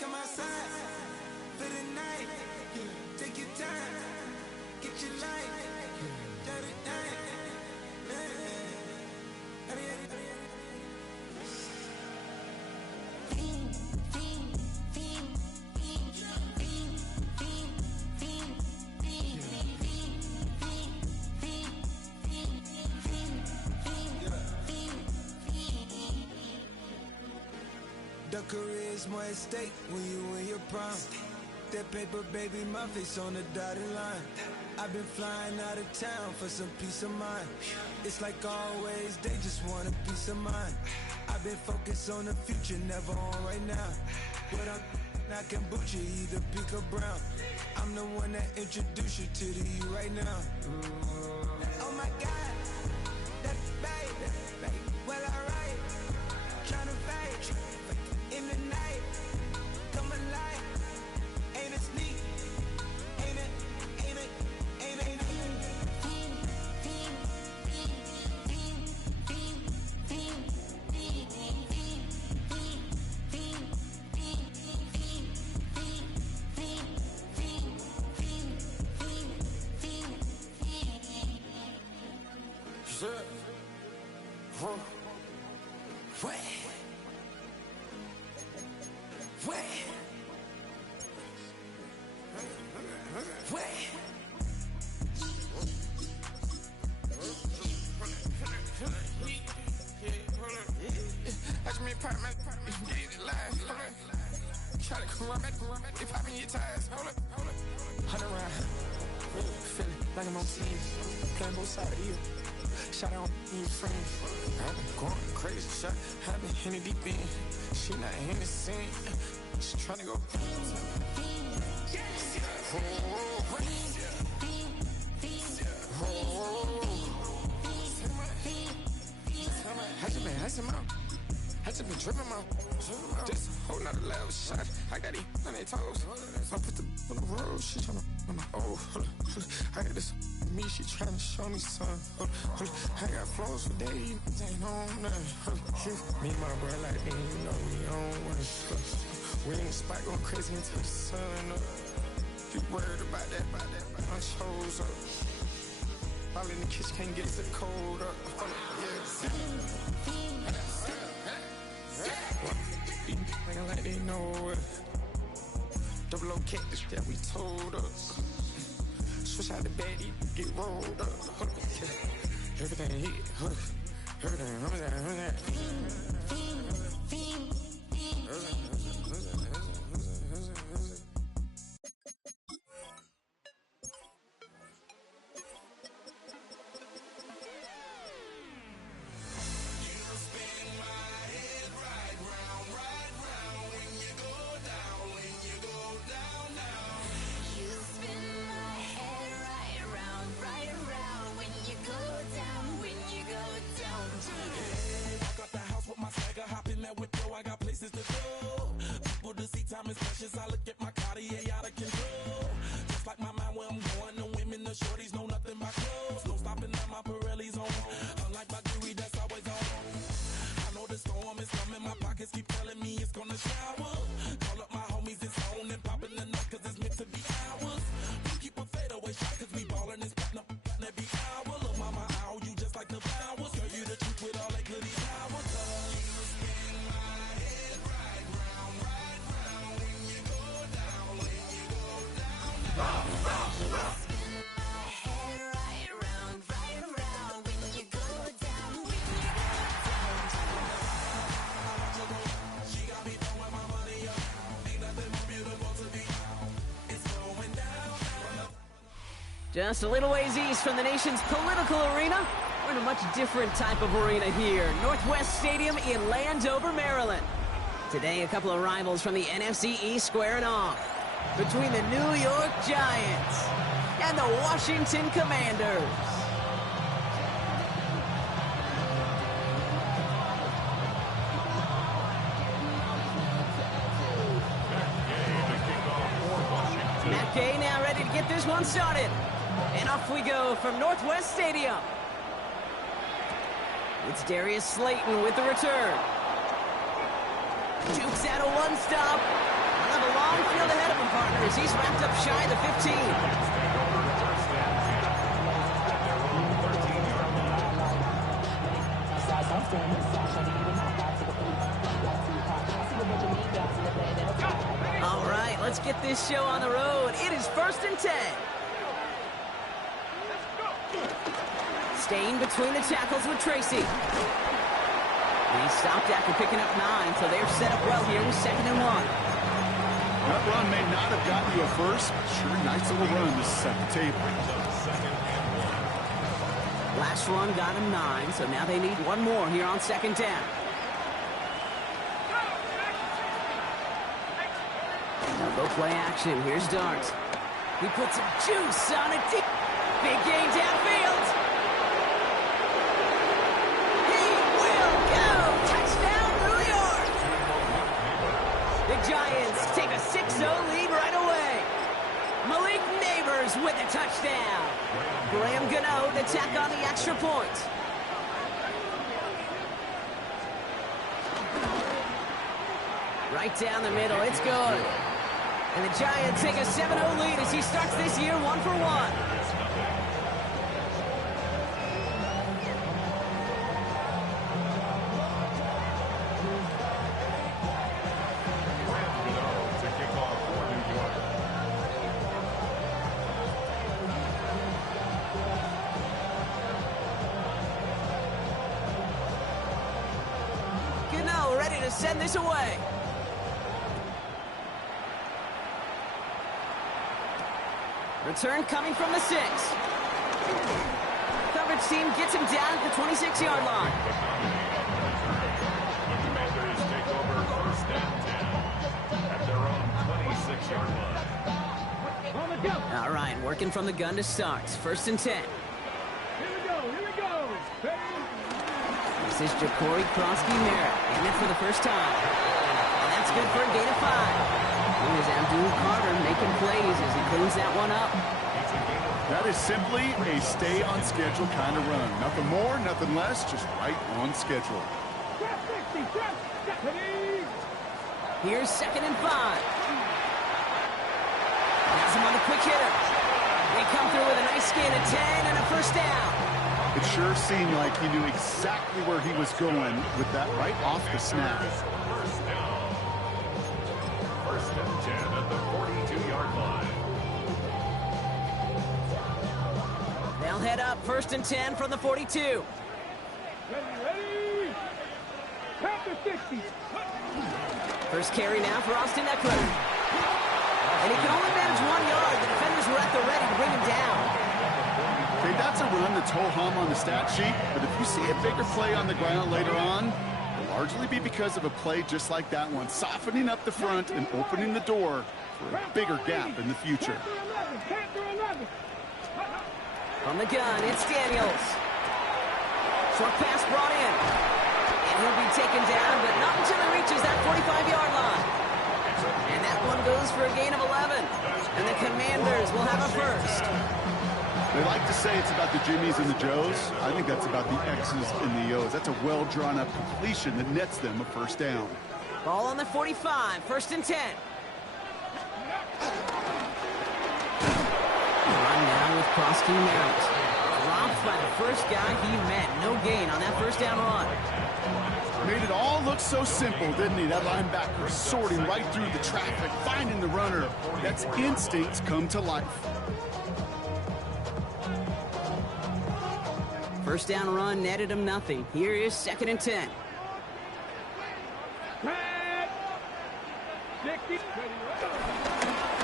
come outside for the night. Take your time, get your life. The career is more at stake when you in your prime. That paper, baby, my face on the dotted line. I've been flying out of town for some peace of mind. It's like always, they just want a peace of mind. I've been focused on the future, never on right now. But I'm not kombucha, either pink or brown. I'm the one that introduced you to the you right now. Oh my God, that's baby. Well, alright, tryna fight in the night. Come alive, ain't it sneak? Ain't it? Try to come back, they pop in your tires, hold up. 100 round, feeling like I'm on team, playing both sides of you. Shot on your friends, I've been going crazy, shot, I've been hitting deep in. She not in the scene, she tryna go. I just been dripping out. This whole nother level shot. I got these on their toes. I put the on the road. She tryna, oh, I got this me. She tryna show me something. I got flows for days. Ain't on nothing. Me and my brother like me, you know we on one. We in the spot going crazy until the sun up. You worried about that? I chose up. All in the kitchen can't get the cold up. Nigga like they know it. Double O cactus that we told us. Switch out the baddie, get rolled up. Everything hit, everything. Time is precious, I look at my Cartier out of control. Just like my mind where I'm going, the women, the shorties know nothing but clothes. No stopping at my Pirelli's on. Unlike my jewelry that's always on. I know the storm is coming, my pockets keep telling me it's gonna shower. Call up my homies, it's on and popping the night cause it's meant to be ours. We keep a fadeaway shot cause we ballin' and spittin' up every hour. Look mama, ow, you just like the flowers. Girl, you the truth with all that goody powers. You spin my head right round, when you go down, when you go down, down. Spin my head right round, when you go down, when you go down. She got me throwing my money up. Ain't nothing more beautiful to me. It's going down. Just a little ways east from the nation's political arena, we're in a much different type of arena here. Northwest Stadium in Landover, Maryland. Today, a couple of rivals from the NFC East squaring off. Between the New York Giants and the Washington Commanders. Matt Gay now ready to get this one started. And off we go from Northwest Stadium. It's Darius Slayton with the return. Jukes out a one-stop. long field ahead of him, partner, as he's wrapped up shy of the 15. All right, let's get this show on the road. It is 1st and 10. Staying between the tackles with Tracy. He stopped after picking up 9, so they're set up well here with 2nd and 1. That run may not have gotten you a first, but sure, nice little run to set the table. Last run got him 9, so now they need one more here on 2nd down. Now go play action. Here's Dart. He puts some juice on it. Big gain downfield. He will go. Touchdown, New York. The Giants take a 6-0 lead right away. Malik Neighbors with a touchdown. Graham Gano to tack on the extra point. Right down the middle. It's good. And the Giants take a 7-0 lead as he starts this year 1-for-1. Gano ready to send this away. Return coming from the 6. Coverage team gets him down at the 26-yard line. The Commanders take over 1st and 10 at their own 26-yard line. All right, working from the gun to start. 1st and 10. Here we go. This is Ja'Cory Krosky-Merritt in it for the first time. And that's good for a gain of 5. Here's Abdul Carter making plays as he cleans that one up. That is simply a stay-on-schedule kind of run. Nothing more, nothing less, just right on schedule. Here's 2nd and 5. Has him on the quick hitter. They come through with a nice gain of 10 and a 1st down. It sure seemed like he knew exactly where he was going with that right off the snap. 1st and 10 at the 42-yard line. They'll head up 1st and 10 from the 42. Ready. Count the 60. First carry now for Austin Eckler. And he can only manage 1 yard. The defenders were at the ready to bring him down. Okay, that's a run that's ho-hum on the stat sheet, but if you see a bigger play on the ground later on, it'll largely be because of a play just like that one, softening up the front and opening the door for a bigger gap in the future. From the gun, it's Daniels. Short pass brought in. And he'll be taken down, but not until he reaches that 45-yard line. And that one goes for a gain of 11. And the Commanders will have a first. They like to say it's about the Jimmies and the Joes. I think that's about the X's and the O's. That's a well-drawn-up completion that nets them a 1st down. Ball on the 45, 1st and 10. Run now with Krosky-Merritt. Dropped by the first guy he met. No gain on that 1st down run. Made it all look so simple, didn't he? That linebacker sorting right through the traffic, finding the runner. That's instincts come to life. 1st down run netted him nothing. Here is 2nd and 10.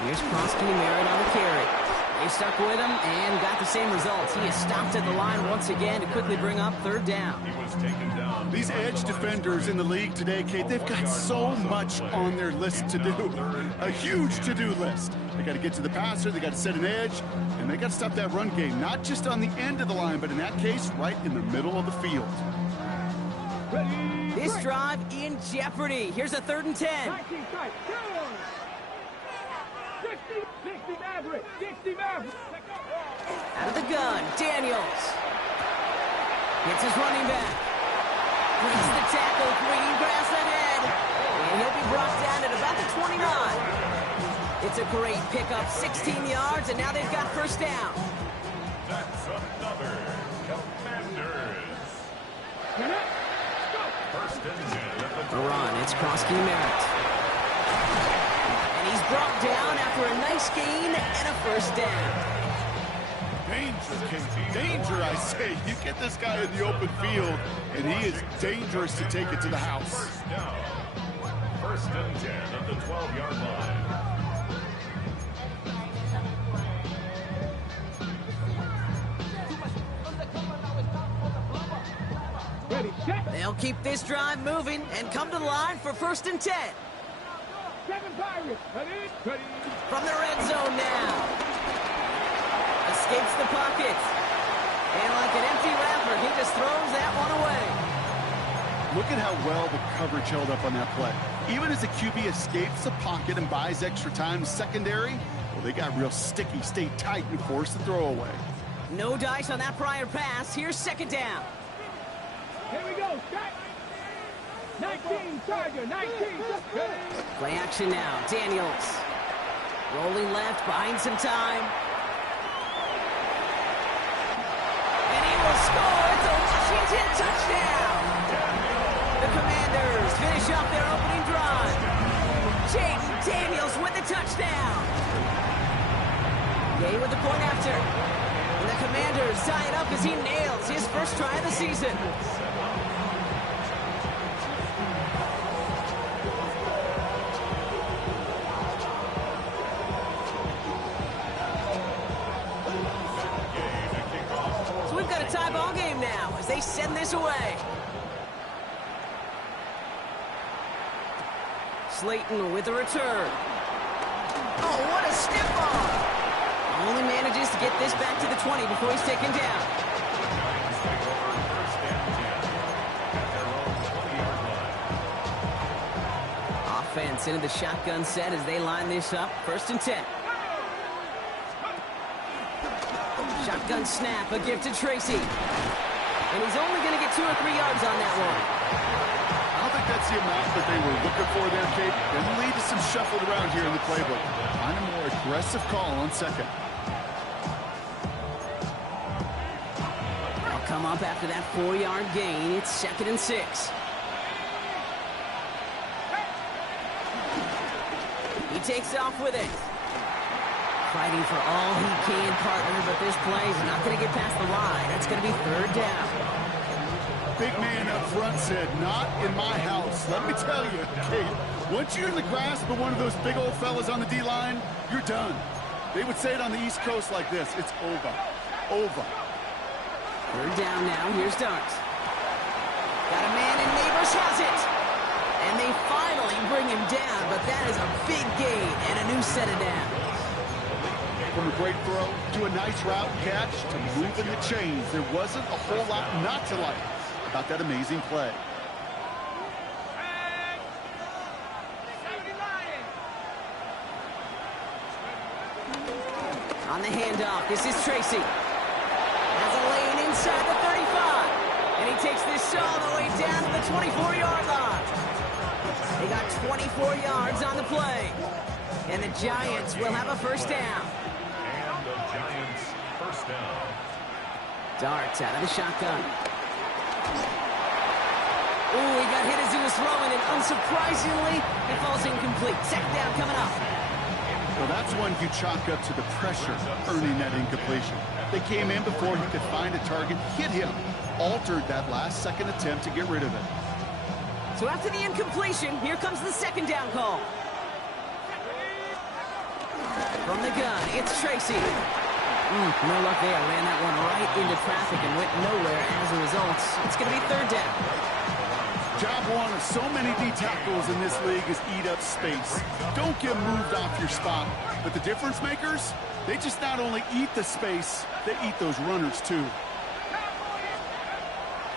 Here's Krosky-Merritt on the carry. They stuck with him and got the same results. He is stopped at the line once again to quickly bring up 3rd down. He was taken down. These edge defenders in the league today, Kate, they've got so much on their list to do. A huge to-do list. They got to get to the passer, they got to set an edge, and they got to stop that run game. Not just on the end of the line, but in that case, right in the middle of the field. This drive in jeopardy. Here's a 3rd and 10. 60 Maverick. Out of the gun, Daniels. Gets his running back. Breaks the tackle, green grass ahead. And he'll be brought down at about the 29. it's a great pickup, 16 yards, and now they've got first down. That's another Commanders. First and 10 at the A run, it's Krosky Merritt. And he's brought down after a nice gain and a first down. Danger, Casey. Danger, I say. You get this guy in the open field, and he is dangerous to take it to the house. first down. First and 10 at the 12-yard line. Ready, set. They'll keep this drive moving and come to the line for first and 10. 7 Pirates. Ready. From the red zone now. Escapes the pocket. And like an empty wrapper, he just throws that one away. Look at how well the coverage held up on that play. Even as the QB escapes the pocket and buys extra time secondary, well, they got real sticky, stayed tight, and forced the throw away. No dice on that prior pass. Here's second down. Here we go. Set. 19, Tiger. 19. Ready. Play action now. Daniels. Rolling left, buying some time. And he will score. It's a Washington touchdown. The Commanders finish off their opening drive. Jaden Daniels with the touchdown. Gay with the point after. And the Commanders tie it up as he nails his first try of the season. So we've got a tie ball game now as they send this away. Slayton with a return. Oh, what a step on! Only manages to get this back to the 20 before he's taken down. Giants take over first and 10 at their own 20-yard line. Offense into the shotgun set as they line this up. First and 10. Shotgun snap, a gift to Tracy. And he's only going to get 2 or 3 yards on that one. I don't think that's the amount that they were looking for there, Kate. Going to lead to some shuffled around here in the playbook. Find a more aggressive call on second. They'll come up after that 4-yard gain. It's second and 6. He takes off with it. Fighting for all he can, partner, but this play is not going to get past the line. That's going to be third down. Big man up front said, not in my house. Let me tell you, Kate, once you're in the grasp of one of those big old fellas on the D-line, you're done. They would say it on the East Coast like this, it's over. Over. Third down now, here's Dart. Got a man and Neighbors has it. And they finally bring him down, but that is a big gain and a new set of downs. From a great throw to a nice route catch to moving the chains, there wasn't a whole lot not to like about that amazing play. On the handoff, this is Tracy. Has a lane inside the 35. And he takes this all the way down to the 24-yard line. They got 24 yards on the play. And the Giants will have a first down. And the Giants first down. Dart out of the shotgun. Ooh, he got hit as he was throwing, and unsurprisingly, it falls incomplete. Second down coming up. Well, that's one you chalk up to the pressure earning that incompletion. They came in before he could find a target, hit him, altered that last-second attempt to get rid of it. So after the incompletion, here comes the second down call. From the gun, it's Tracy. No luck there. Ran that one right into traffic and went nowhere as a result. It's going to be third down. Job one of so many D tackles in this league is eat up space. Don't get moved off your spot. But the difference makers, they just not only eat the space, they eat those runners too.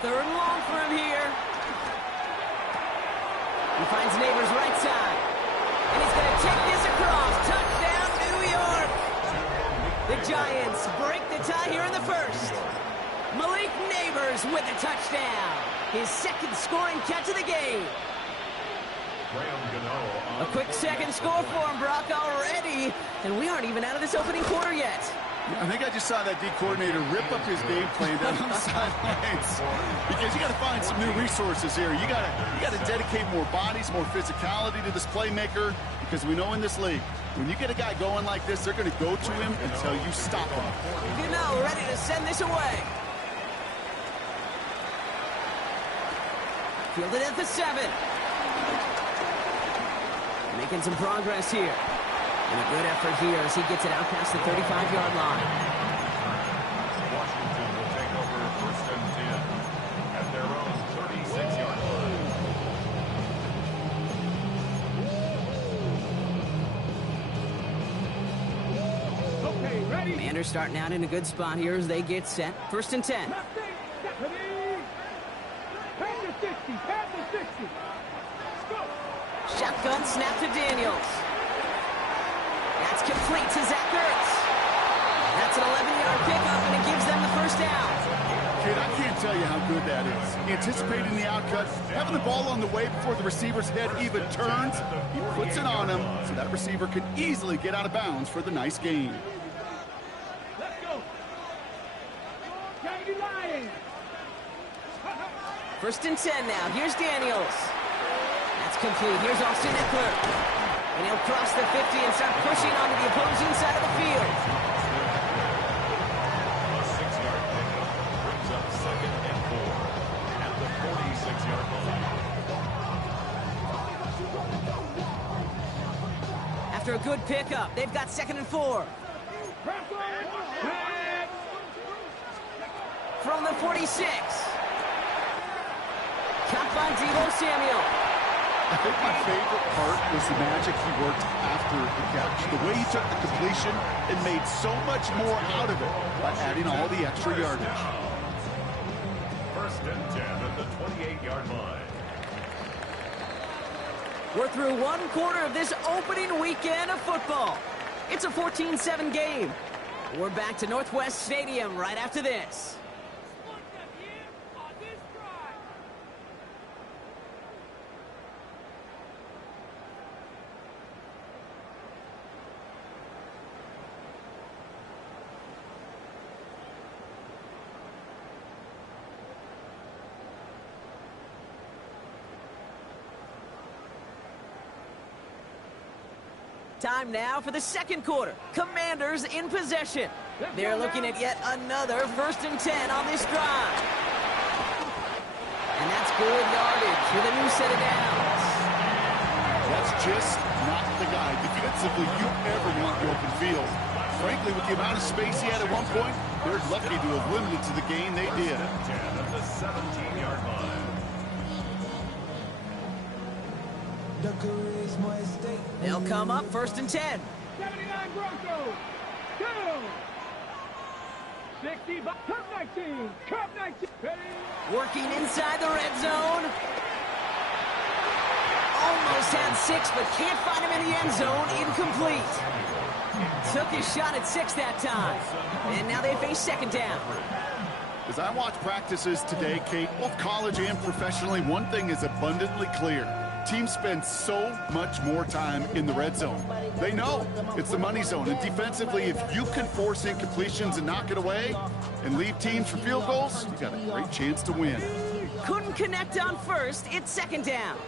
Third and long for him here. He finds Neighbors right side. And he's going to take this across. Touchdown, New York. The Giants break the tie here in the first. Malik Neighbors with the touchdown. His second scoring catch of the game. A quick second score for him, Brock, already. And we aren't even out of this opening quarter yet. I think I just saw that D coordinator rip up his game plan down on the sidelines, because you got to find some new resources here. You got to dedicate more bodies, more physicality to this playmaker, because we know in this league, when you get a guy going like this, they're going to go to him until you stop him. You know, ready to send this away. Fielded at the 7. Making some progress here. And a good effort here as he gets it out past the 35-yard line. Washington will take over 1st and 10 at their own 36-yard line. Okay, ready? Commanders starting out in a good spot here as they get set. 1st and 10. Ready? Pass the 60, pass the 60. Go. Shotgun snap to Daniels. That's complete to Zach Ertz. That's an 11-yard pickup, and it gives them the first down. Kid, I can't tell you how good that is. Anticipating the outcut, having the ball on the way before the receiver's head even turns, he puts it on him so that receiver can easily get out of bounds for the nice gain. Let's go. Candy Lions. 1st and 10 now. Here's Daniels. That's complete. Here's Austin Eckler. And he'll cross the 50 and start pushing onto the opposing side of the field. A 6-yard pickup brings up 2nd and 4 at the 46-yard line. After a good pickup, they've got 2nd and 4. From the 46. Caught by Deebo Samuel. I think my favorite part was the magic he worked after the catch. The way he took the completion and made so much more out of it by adding all the extra yardage. 1st and 10 at the 28-yard line. We're through one quarter of this opening weekend of football. It's a 14-7 game. We're back to Northwest Stadium right after this. Time now for the second quarter. Commanders in possession. They're looking at yet another 1st and 10 on this drive. And that's good yardage with a new set of downs. That's just not the guy defensively you ever want in the open field. Frankly, with the amount of space he had at one point, they're lucky to have limited to the gain they did. 10 at the 17-yard line. They'll come up 1st and 10. 79 Broncos. Go. 60 by Cup 19. Cup 19. Ready? Working inside the red zone. Almost had 6, but can't find him in the end zone. Incomplete. Took his shot at 6 that time. And now they face 2nd down. As I watch practices today, Kate, both college and professionally, one thing is abundantly clear. Teams spend so much more time in the red zone. They know it's the money zone, and defensively, if you can force incompletions and knock it away and leave teams for field goals, you got a great chance to win. Couldn't connect on 1st. It's 2nd down.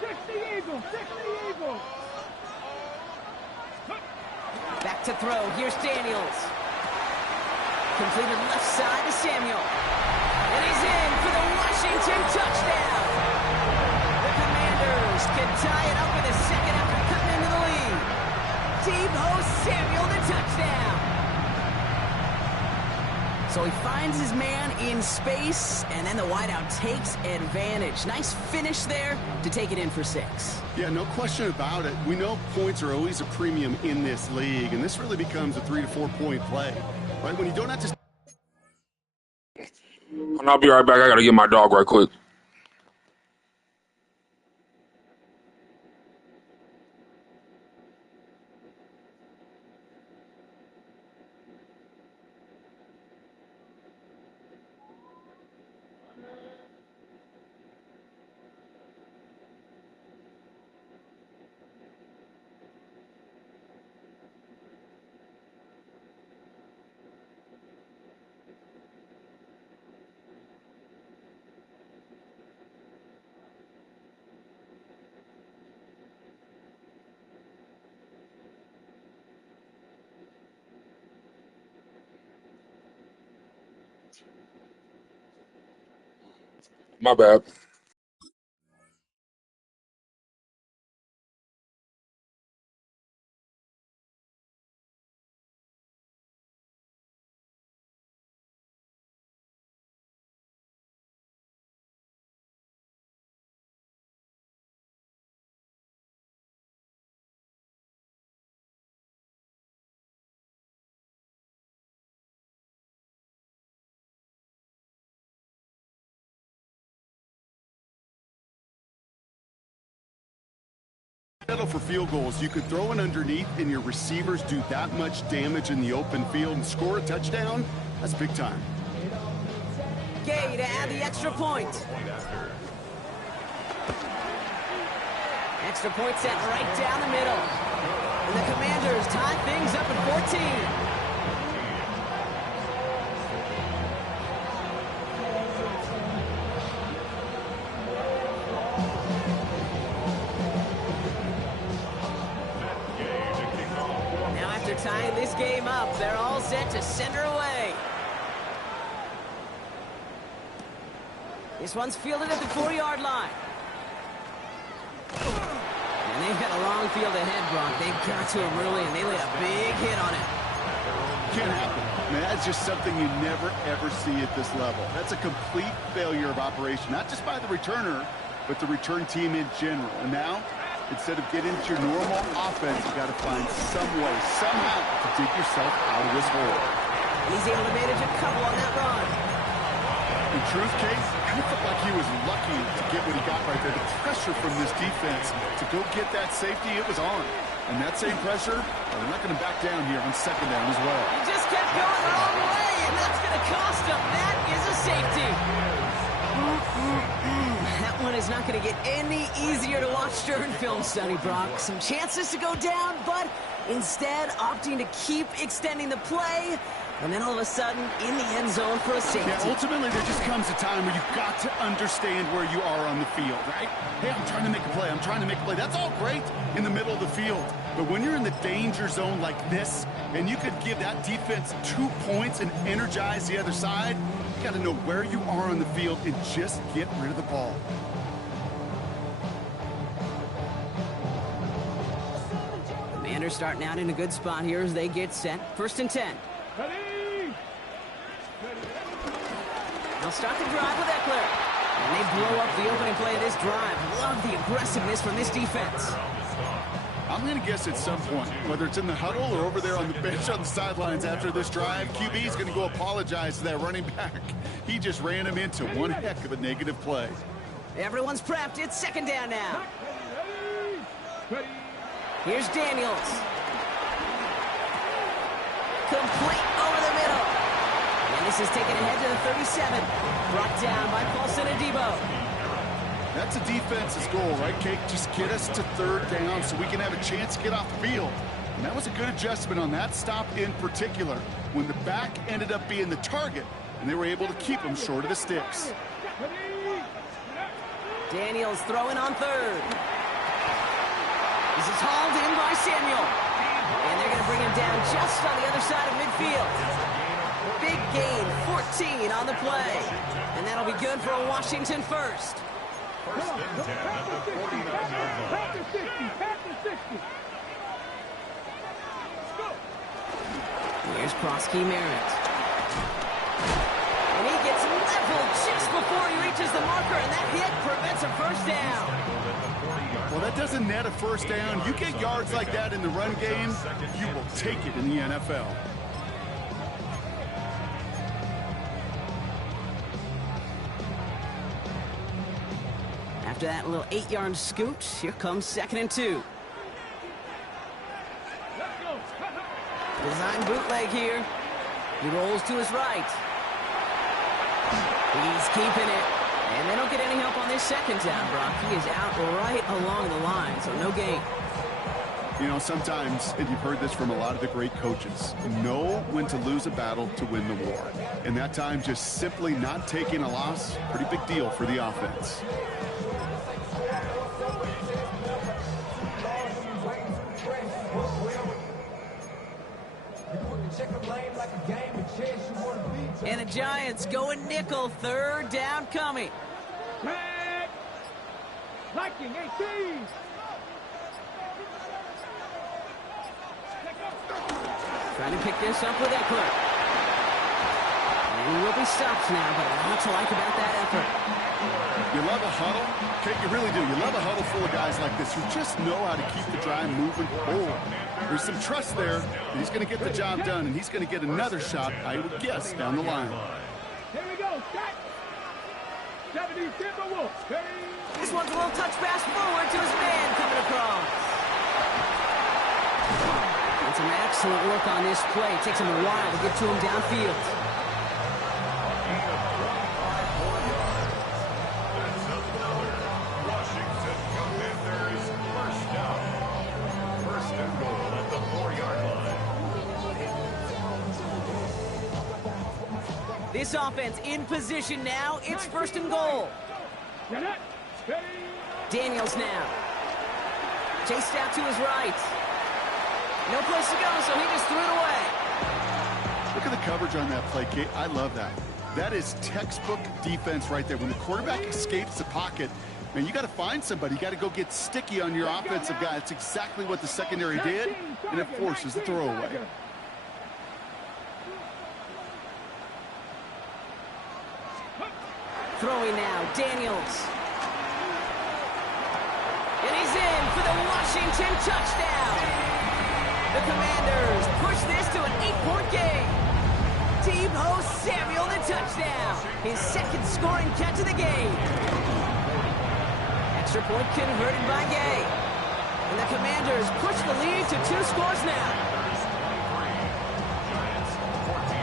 60 Eagles. 60 Eagles. Back to throw. Here's Daniels. Completed left side to Samuel. And he's in for the Washington touchdown. The Commanders can tie it up with a second after cutting into the lead. Deebo Samuel, the touchdown. So he finds his man in space, and then the wideout takes advantage. Nice finish there to take it in for 6. Yeah, no question about it. We know points are always a premium in this league, and this really becomes a 3 to 4 point play. Right? When you don't have to... And I'll be right back. I gotta get my dog right quick. My bad. Settle for field goals. You could throw it underneath and your receivers do that much damage in the open field and score a touchdown. That's big time. Gay to add the extra point. Extra point set right down the middle. And the Commanders tie things up at 14. Tying this game up, they're all set to send her away. This one's fielded at the 4-yard line. And they've got a long field ahead, Brock. They got to him early, and they laid a big hit on it. Can't happen. Man, that's just something you never, ever see at this level. That's a complete failure of operation, not just by the returner, but the return team in general. And now, instead of getting into your normal offense, you got to find some way, somehow, to dig yourself out of this hole. He's able to manage a couple on that run. In truth, Case, I felt like he was lucky to get what he got right there. The pressure from this defense to go get that safety, it was on. And that same pressure, they're not going to back down here on second down as well. He just kept going the wrong way, and that's going to cost him. That is a safety. That one is not going to get any easier to watch during film study, Brock. Some chances to go down, but instead opting to keep extending the play, and then all of a sudden in the end zone for a safety. Yeah, ultimately there just comes a time where you've got to understand where you are on the field, right? Hey, I'm trying to make a play. I'm trying to make a play. That's all great in the middle of the field. But when you're in the danger zone like this, and you could give that defense 2 points and energize the other side, you got to know where you are on the field and just get rid of the ball. Commanders starting out in a good spot here as they get set. 1st and 10. They'll start the drive with Eckler. And they blow up the opening play of this drive. Love the aggressiveness from this defense. I'm going to guess at some point, whether it's in the huddle or over there on the bench on the sidelines after this drive, QB is going to go apologize to that running back. He just ran him into one heck of a negative play. Everyone's prepped. It's 2nd down now. Here's Daniels. Complete over the middle. And this is taken ahead to the 37. Brought down by Paulson and Debo. That's a defense's goal, right, Kate? Just get us to 3rd down so we can have a chance to get off the field. And that was a good adjustment on that stop in particular, when the back ended up being the target, and they were able to keep him short of the sticks. Daniels throwing on 3rd. This is hauled in by Samuel. And they're going to bring him down just on the other side of midfield. Big gain, 14 on the play. And that'll be good for a Washington first. 1st and 10 at the 49-yard line. Here's Krosky Merritt. And he gets leveled just before he reaches the marker, and that hit prevents a 1st down. Well, that doesn't net a 1st down. You get yards like that in the run game, you will take it in the NFL. After that little 8-yard scoot, here comes 2nd and 2. Design bootleg here. He rolls to his right. He's keeping it. And they don't get any help on this 2nd down, Brock. He is out right along the line, so no gain. You know, sometimes, and you've heard this from a lot of the great coaches, know when to lose a battle to win the war. And that time, just simply not taking a loss, pretty big deal for the offense. And the Giants going nickel, 3rd down coming. Tag. Liking 18. Trying to pick this up with Eckler. And he will be stopped now, but a lot to like about that effort. You love a huddle? Kate, you really do. You love a huddle full of guys like this who just know how to keep the drive moving forward. There's some trust there that he's going to get the job done, and he's going to get another shot, I would guess, down the line. Here we go. Shot. 70 Timberwolves. This one's a little touch pass forward to his man coming across. It's an excellent work on this play. It takes him a while to get to him downfield. This offense in position now. It's 1st and goal. Daniels now. Chased out to his right. No place to go, so he just threw it away. Look at the coverage on that play, Kate. I love that. That is textbook defense right there. When the quarterback escapes the pocket, man, you got to find somebody. You got to go get sticky on your offensive guy. It's exactly what the secondary did, and it forces the throwaway. Throwing now, Daniels. And he's in for the Washington touchdown. The Commanders push this to an 8-point game. Deebo Samuel the touchdown. His 2nd scoring catch of the game. Extra point converted by Gay. And the Commanders push the lead to 2 scores now.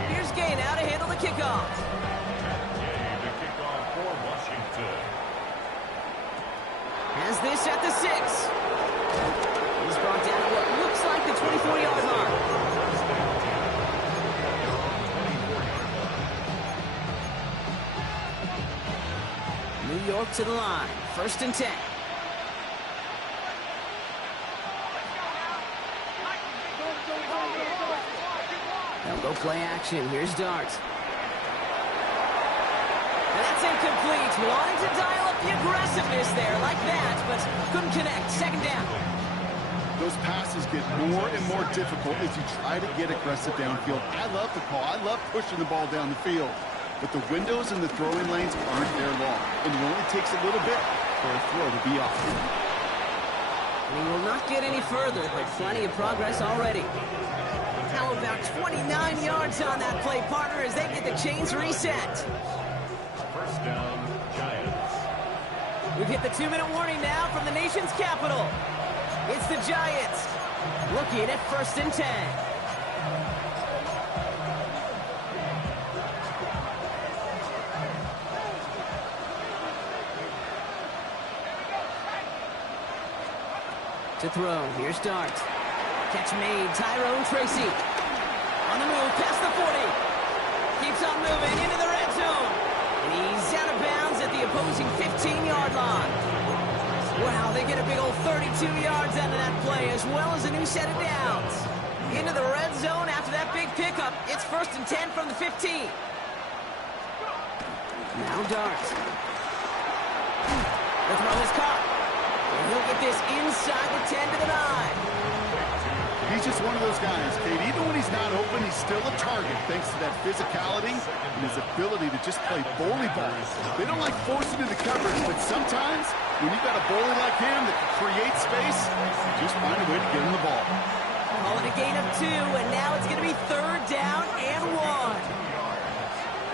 Here's Gay now to handle the kickoff. Has this at the 6. He's brought down at what looks like the 24-yard line. New York to the line. 1st and 10. They'll go play action. Here's Dart. And that's incomplete. Wanting to dial up the aggressiveness there like that, but couldn't connect. 2nd down. Those passes get more and more difficult as you try to get aggressive downfield. I love the call. I love pushing the ball down the field. But the windows and the throwing lanes aren't there long. And it only takes a little bit for a throw to be off. And he will not get any further, but plenty of progress already. How about 29 yards on that play, partner, as they get the chains reset. 1st down, Giants. We've hit the 2-minute warning now from the nation's capital. It's the Giants looking at 1st and 10. To throw, here's Dart. Catch made, Tyrone Tracy. On the move, past the 40. Keeps on moving into the red zone. And he's out of bounds at the opposing 15-yard line. Wow, they get a big old 32 yards out of that play, as well as a new set of downs. Into the red zone after that big pickup. It's 1st and 10 from the 15. Now Dart. The throw is caught. And he'll get this inside the 10 to the 9. He's just one of those guys, Kate. Even when he's not open, he's still a target thanks to that physicality and his ability to just play bully ball. They don't like forcing into coverage, but sometimes when you've got a bully like him that can create space, you just find a way to get him the ball. Calling a gain of 2, and now it's going to be 3rd down and 1.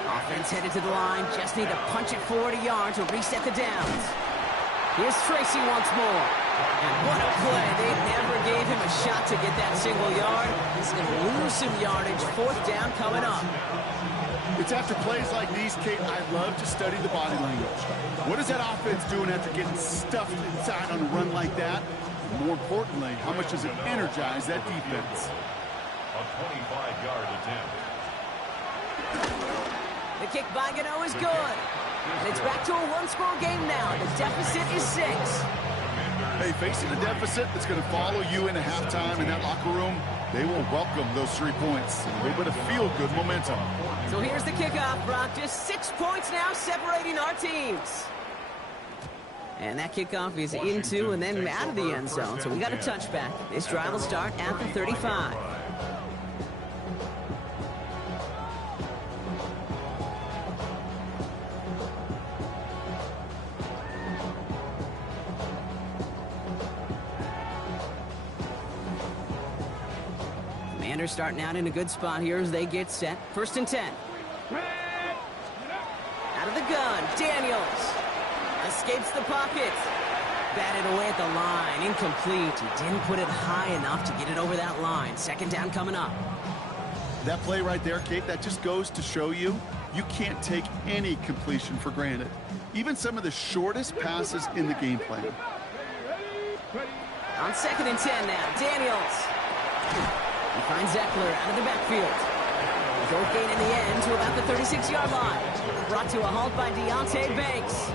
Offense headed to the line. Just need to punch it 40 yards to reset the downs. Here's Tracy once more. And what a play. They never gave him a shot to get that single yard. He's going to lose some yardage. 4th down coming up. It's after plays like these, Kate, I love to study the body language. What is that offense doing after getting stuffed inside on a run like that? And more importantly, how much does it energize that defense? A 25-yard attempt. The kick by Gano is good. And it's back to a 1-score game now. The deficit is 6. Hey, facing a deficit that's going to follow you into halftime in that locker room, they will welcome those 3 points. A little bit of feel-good momentum. So here's the kickoff, Brock. Just 6 points now separating our teams. And that kickoff is into and then out of the end zone. So we got a touchback. This drive will start at the 35. Commanders starting out in a good spot here as they get set. 1st and 10. Out of the gun, Daniels. Escapes the pocket. Batted away at the line. Incomplete. He didn't put it high enough to get it over that line. 2nd down coming up. That play right there, Kate, that just goes to show you can't take any completion for granted. Even some of the shortest passes in the game plan. On 2nd and 10 now, Daniels. He finds Eckler out of the backfield. Short gain in the end to about the 36-yard line. Brought to a halt by Deontay Banks.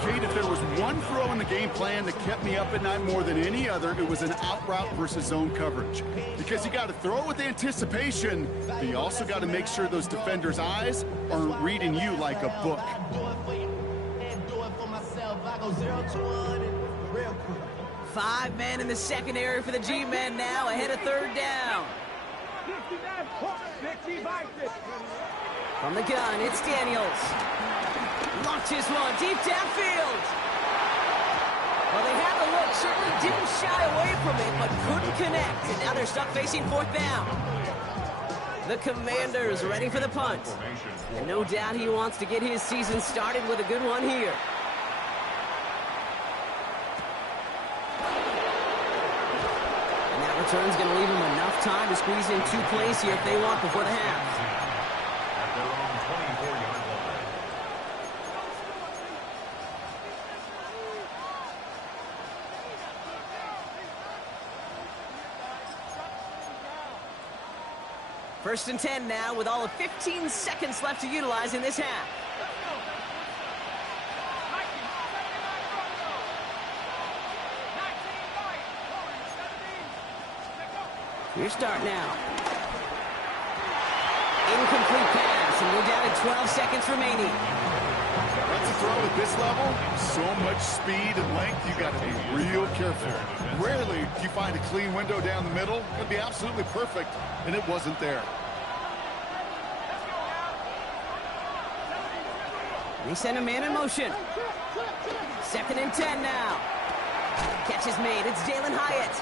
Kate, if there was one throw in the game plan that kept me up at night more than any other, it was an out route versus zone coverage. Because you got to throw it with anticipation, but you also got to make sure those defenders' eyes aren't reading you like a book. 5 men in the secondary for the G-men now, ahead of 3rd down. From the gun, it's Daniels. Launches one deep downfield. Well, they had the look, certainly didn't shy away from it, but couldn't connect. And now they're stuck facing 4th down. The Commanders ready for the punt. And no doubt he wants to get his season started with a good one here. And that return's going to leave him enough time to squeeze in 2 plays here if they want before the half. At their own 24-yard line. First and 10 now with all of 15 seconds left to utilize in this half. Your start now. Incomplete pass, and we're down to 12 seconds remaining. That's a throw at this level. So much speed and length, you got to be real careful. Rarely do you find a clean window down the middle. It could be absolutely perfect, and it wasn't there. They send a man in motion. 2nd and 10 now. Catch is made. It's Dalen Hyatt.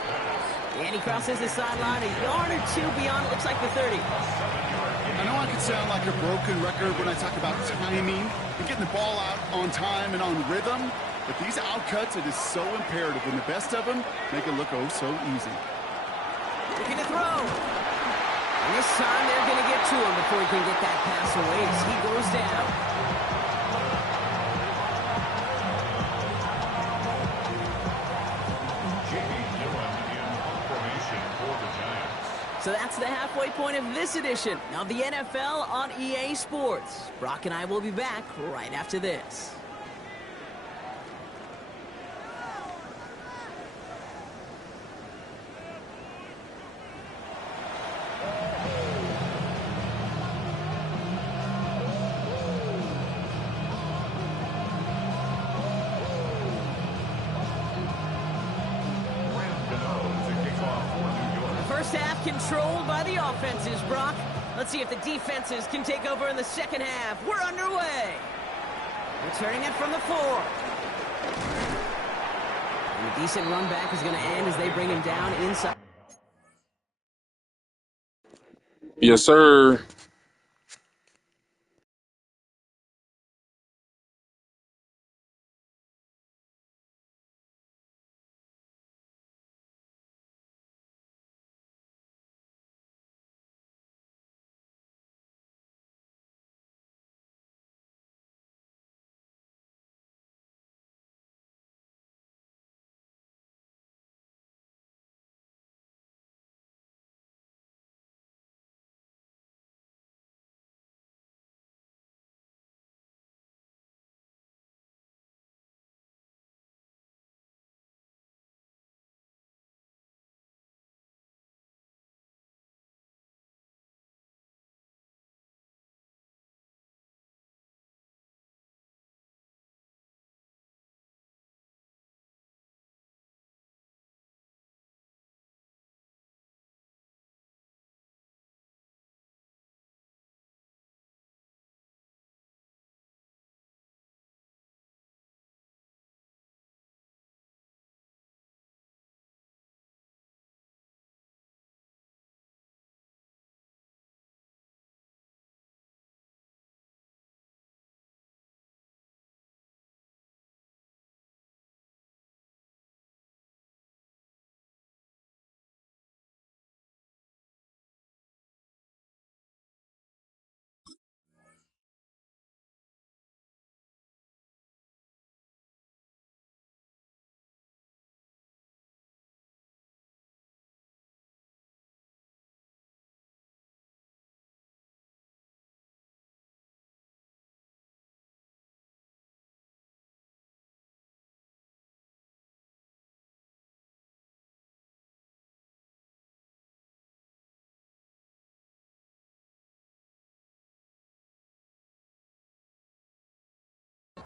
And he crosses the sideline a yard or 2 beyond, looks like the 30. I know I could sound like a broken record when I talk about timing and getting the ball out on time and on rhythm, but these outcuts, it is so imperative, and the best of them make it look oh so easy. Looking to throw. And this time they're going to get to him before he can get that pass away as he goes down. So that's the halfway point of this edition of the NFL on EA Sports. Brock and I will be back right after this. First half controlled by the offenses, Brock. Let's see if the defenses can take over in the second half. We're underway. Returning it from the 4. And a decent run back is going to end as they bring him down inside. Yes, sir.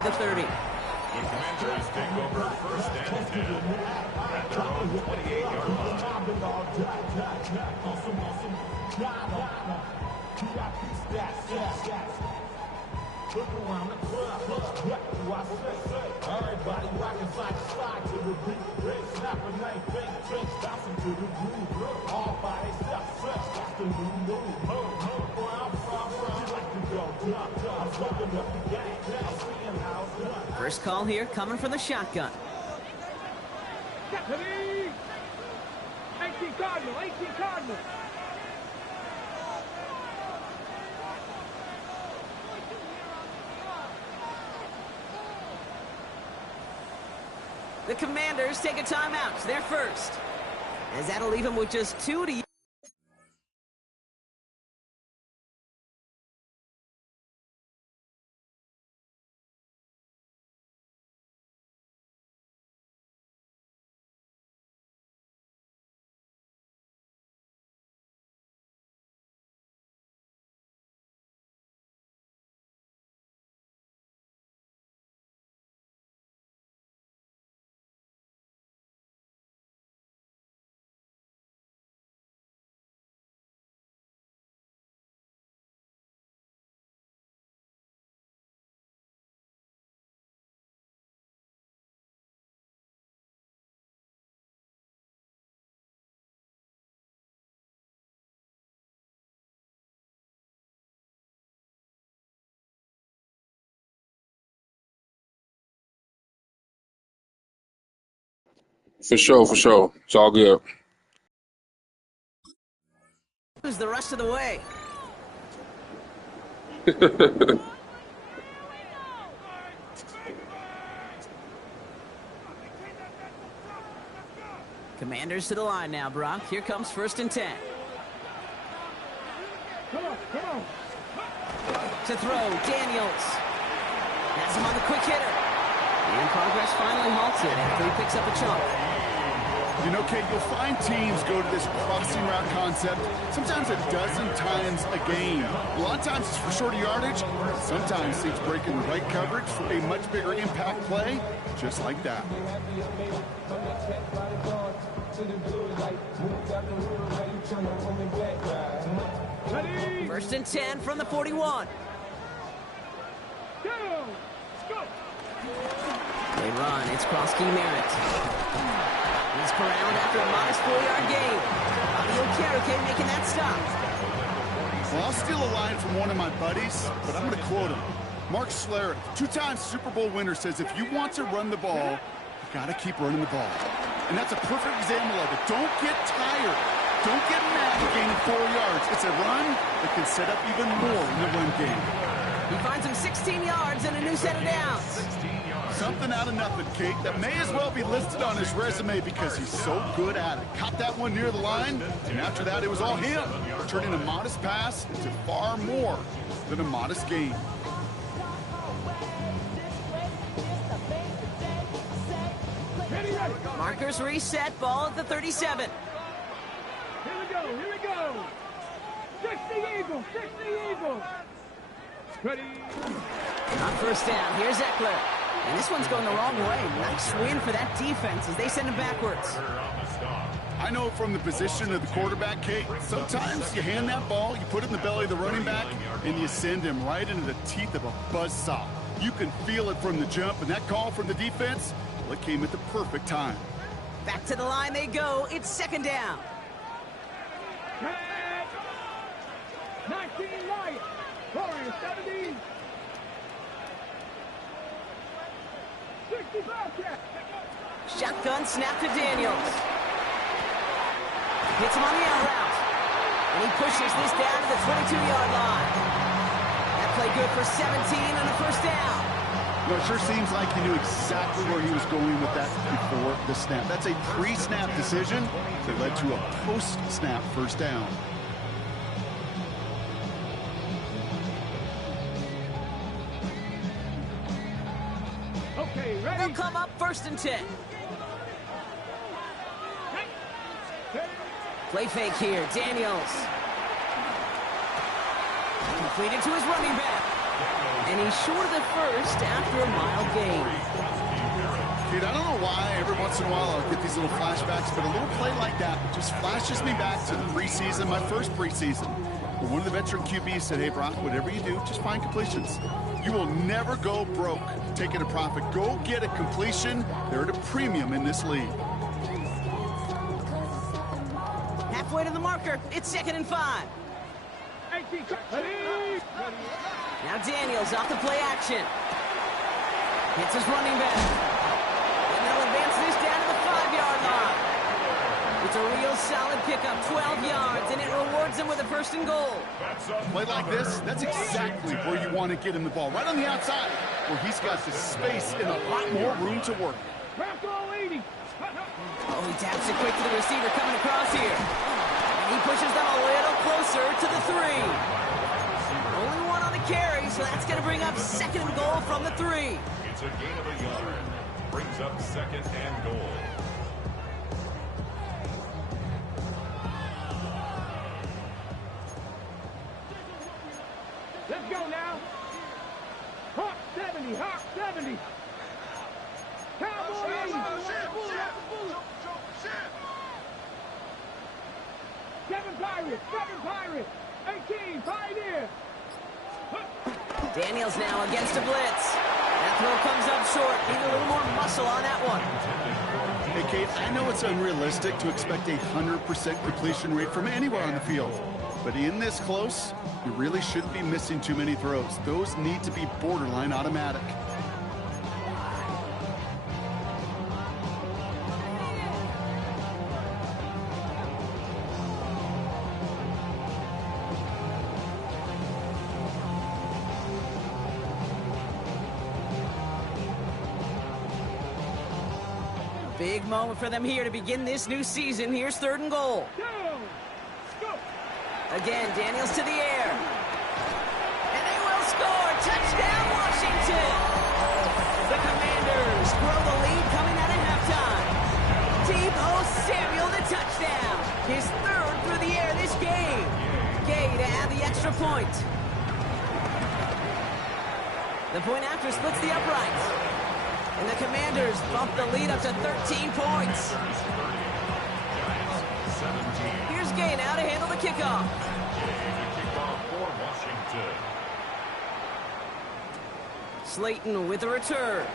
the 30. The Commanders take over first and 10 at their own 28-yard line. Look around the club, everybody rockin' slide to the beat. Snap a night, bang, bouncing to the groove. All by themselves, that's the new move. Where I'm from, you like to go, I'm smoking up the gang, I'm seeing how it's done. First call here coming from the shotgun. 18 Cardinal, 18 Cardinal. The Commanders take a timeout. They're first. As that'll leave them with just 2 to... For sure, for sure. It's all good. Who's the rest of the way? Commanders to the line now, Brock. Here comes first and 10. Come on. To throw, Daniels. Has him on the quick hitter. And progress finally halted after he picks up a chunk. You know, Kate, you'll find teams go to this crossing route concept sometimes a dozen times a game. A lot of times it's for shorter yardage. Sometimes teams break in the right coverage for a much bigger impact play, just like that. First and 10 from the 41. Go! Go! They run. It's Krosky Merritt. He's corralled after a modest 4-yard gain. Fabio Carrique making that stop. Well, I'll steal a line from one of my buddies, but I'm going to quote him. Mark Schlereth, 2-time Super Bowl winner, says if you want to run the ball, you got to keep running the ball. And that's a perfect example of it. Don't get tired. Don't get mad at gaining 4 yards. It's a run that can set up even more in the run game. He finds him 16 yards and a new set of downs. Something out of nothing, Kate. That may as well be listed on his resume because he's so good at it. Caught that one near the line, and after that, it was all him, turning a modest pass into far more than a modest gain. Markers reset, ball at the 37. Here we go. 60 Eagles. Ready. On first down, here's Eckler. And this one's going the wrong way. Nice win for that defense as they send him backwards. I know from the position of the quarterback, Kate, sometimes you hand that ball, you put it in the belly of the running back, and you send him right into the teeth of a buzzsaw. You can feel it from the jump, and that call from the defense, well, it came at the perfect time. Back to the line they go. It's second down. 19 Lions. 70. 60 Bobcat. Shotgun snap to Daniels. Hits him on the out route. And he pushes this down to the 22-yard line. That play good for 17 and a first down. You know, it sure seems like he knew exactly where he was going with that before the snap. That's a pre-snap decision that led to a post-snap first down. Okay, ready? They'll come up first and 10. Play fake here, Daniels. Completed to his running back. And he's short of the first after a mild gain. Dude, I don't know why every once in a while I'll get these little flashbacks, but a little play like that just flashes me back to the preseason, my first preseason. But one of the veteran QBs said, hey, Brock, whatever you do, just find completions. You will never go broke taking a profit. Go get a completion. They're at a premium in this league. Halfway to the marker. It's 2nd and 5. Now Daniels off the play action. Hits his running back. And they'll advance this down to the 5-yard line. It's a real solid pickup, 12 yards, and it rewards them with a 1st and goal. Play like this, that's exactly where you want to get him the ball, right on the outside, where he's got the space and a lot more room to work. Oh, he taps it quick to the receiver coming across here. And he pushes them a little closer to the 3. Only one on the carry, so that's going to bring up 2nd and goal from the 3. It's a gain of a yard. Brings up 2nd and goal. Let's go now. Hawk 70, Hawk 70. Cowboy 80. 7 Pirates. 18, Pioneer. Daniels now against a blitz. That throw comes up short. Need a little more muscle on that one. Hey, Kate, I know it's unrealistic to expect a 100% completion rate from anywhere on the field. But in this close, you really shouldn't be missing too many throws. Those need to be borderline automatic. Big moment for them here to begin this new season. Here's 3rd and goal. Again, Daniels to the air. And they will score. Touchdown, Washington. The Commanders grow the lead coming out of halftime. Deebo Samuel, the touchdown. His 3rd through the air this game. Gay to add the extra point. The point after splits the uprights. And the Commanders bump the lead up to 13 points. Here's Gay now to handle the kickoff. For Washington. Slayton with a return.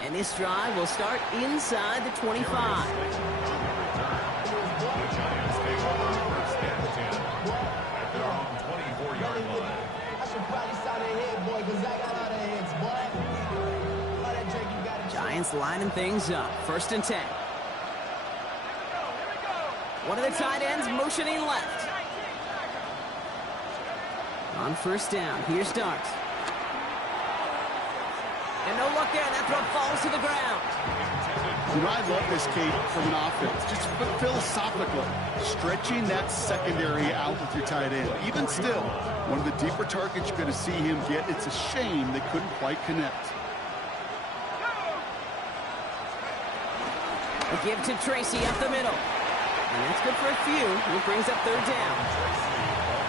And this drive will start inside the 25. The Giants take over 1st and 10 at their own 24-yard line. I should probably start ahead, boy, because I got all the heads, boy. Giants lining things up. 1st and 10. One of the tight ends motioning left. On 1st down, here's Dart. And no luck there, and that throw falls to the ground. You know, I love this, Kate, from an offense. Just philosophically, stretching that secondary out with your tight end. Even still, one of the deeper targets you're going to see him get. It's a shame they couldn't quite connect. A give to Tracy up the middle. And that's good for a few. It brings up 3rd down.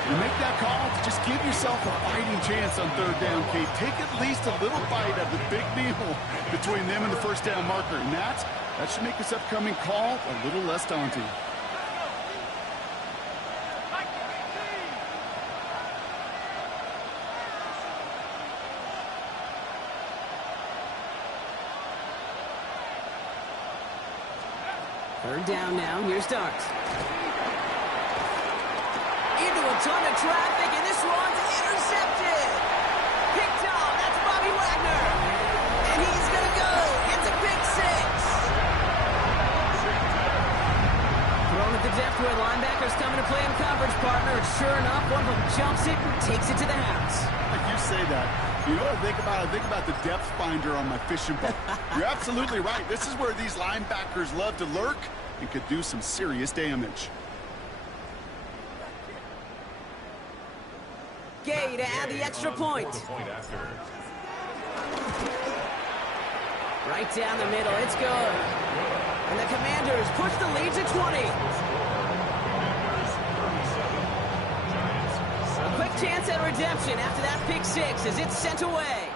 You make that call, just give yourself a fighting chance on 3rd down, Kate. Take at least a little bite of the big meal between them and the 1st down marker. And that should make this upcoming call a little less daunting. Third down now. Here's Dart. Into a ton of traffic, and this one's intercepted. Picked off. That's Bobby Wagner. And he's going to go. It's a pick 6. Thrown at the depth where linebackers coming to play in coverage, partner. And sure enough, one of them jumps it and takes it to the house. You say that. You know what I think about? I think about the depth finder on my fishing boat. You're absolutely right. This is where these linebackers love to lurk and could do some serious damage. Gay to add the extra point. Right down the middle. It's good. And the Commanders push the lead to 20. A quick chance at redemption after that pick six as it's sent away.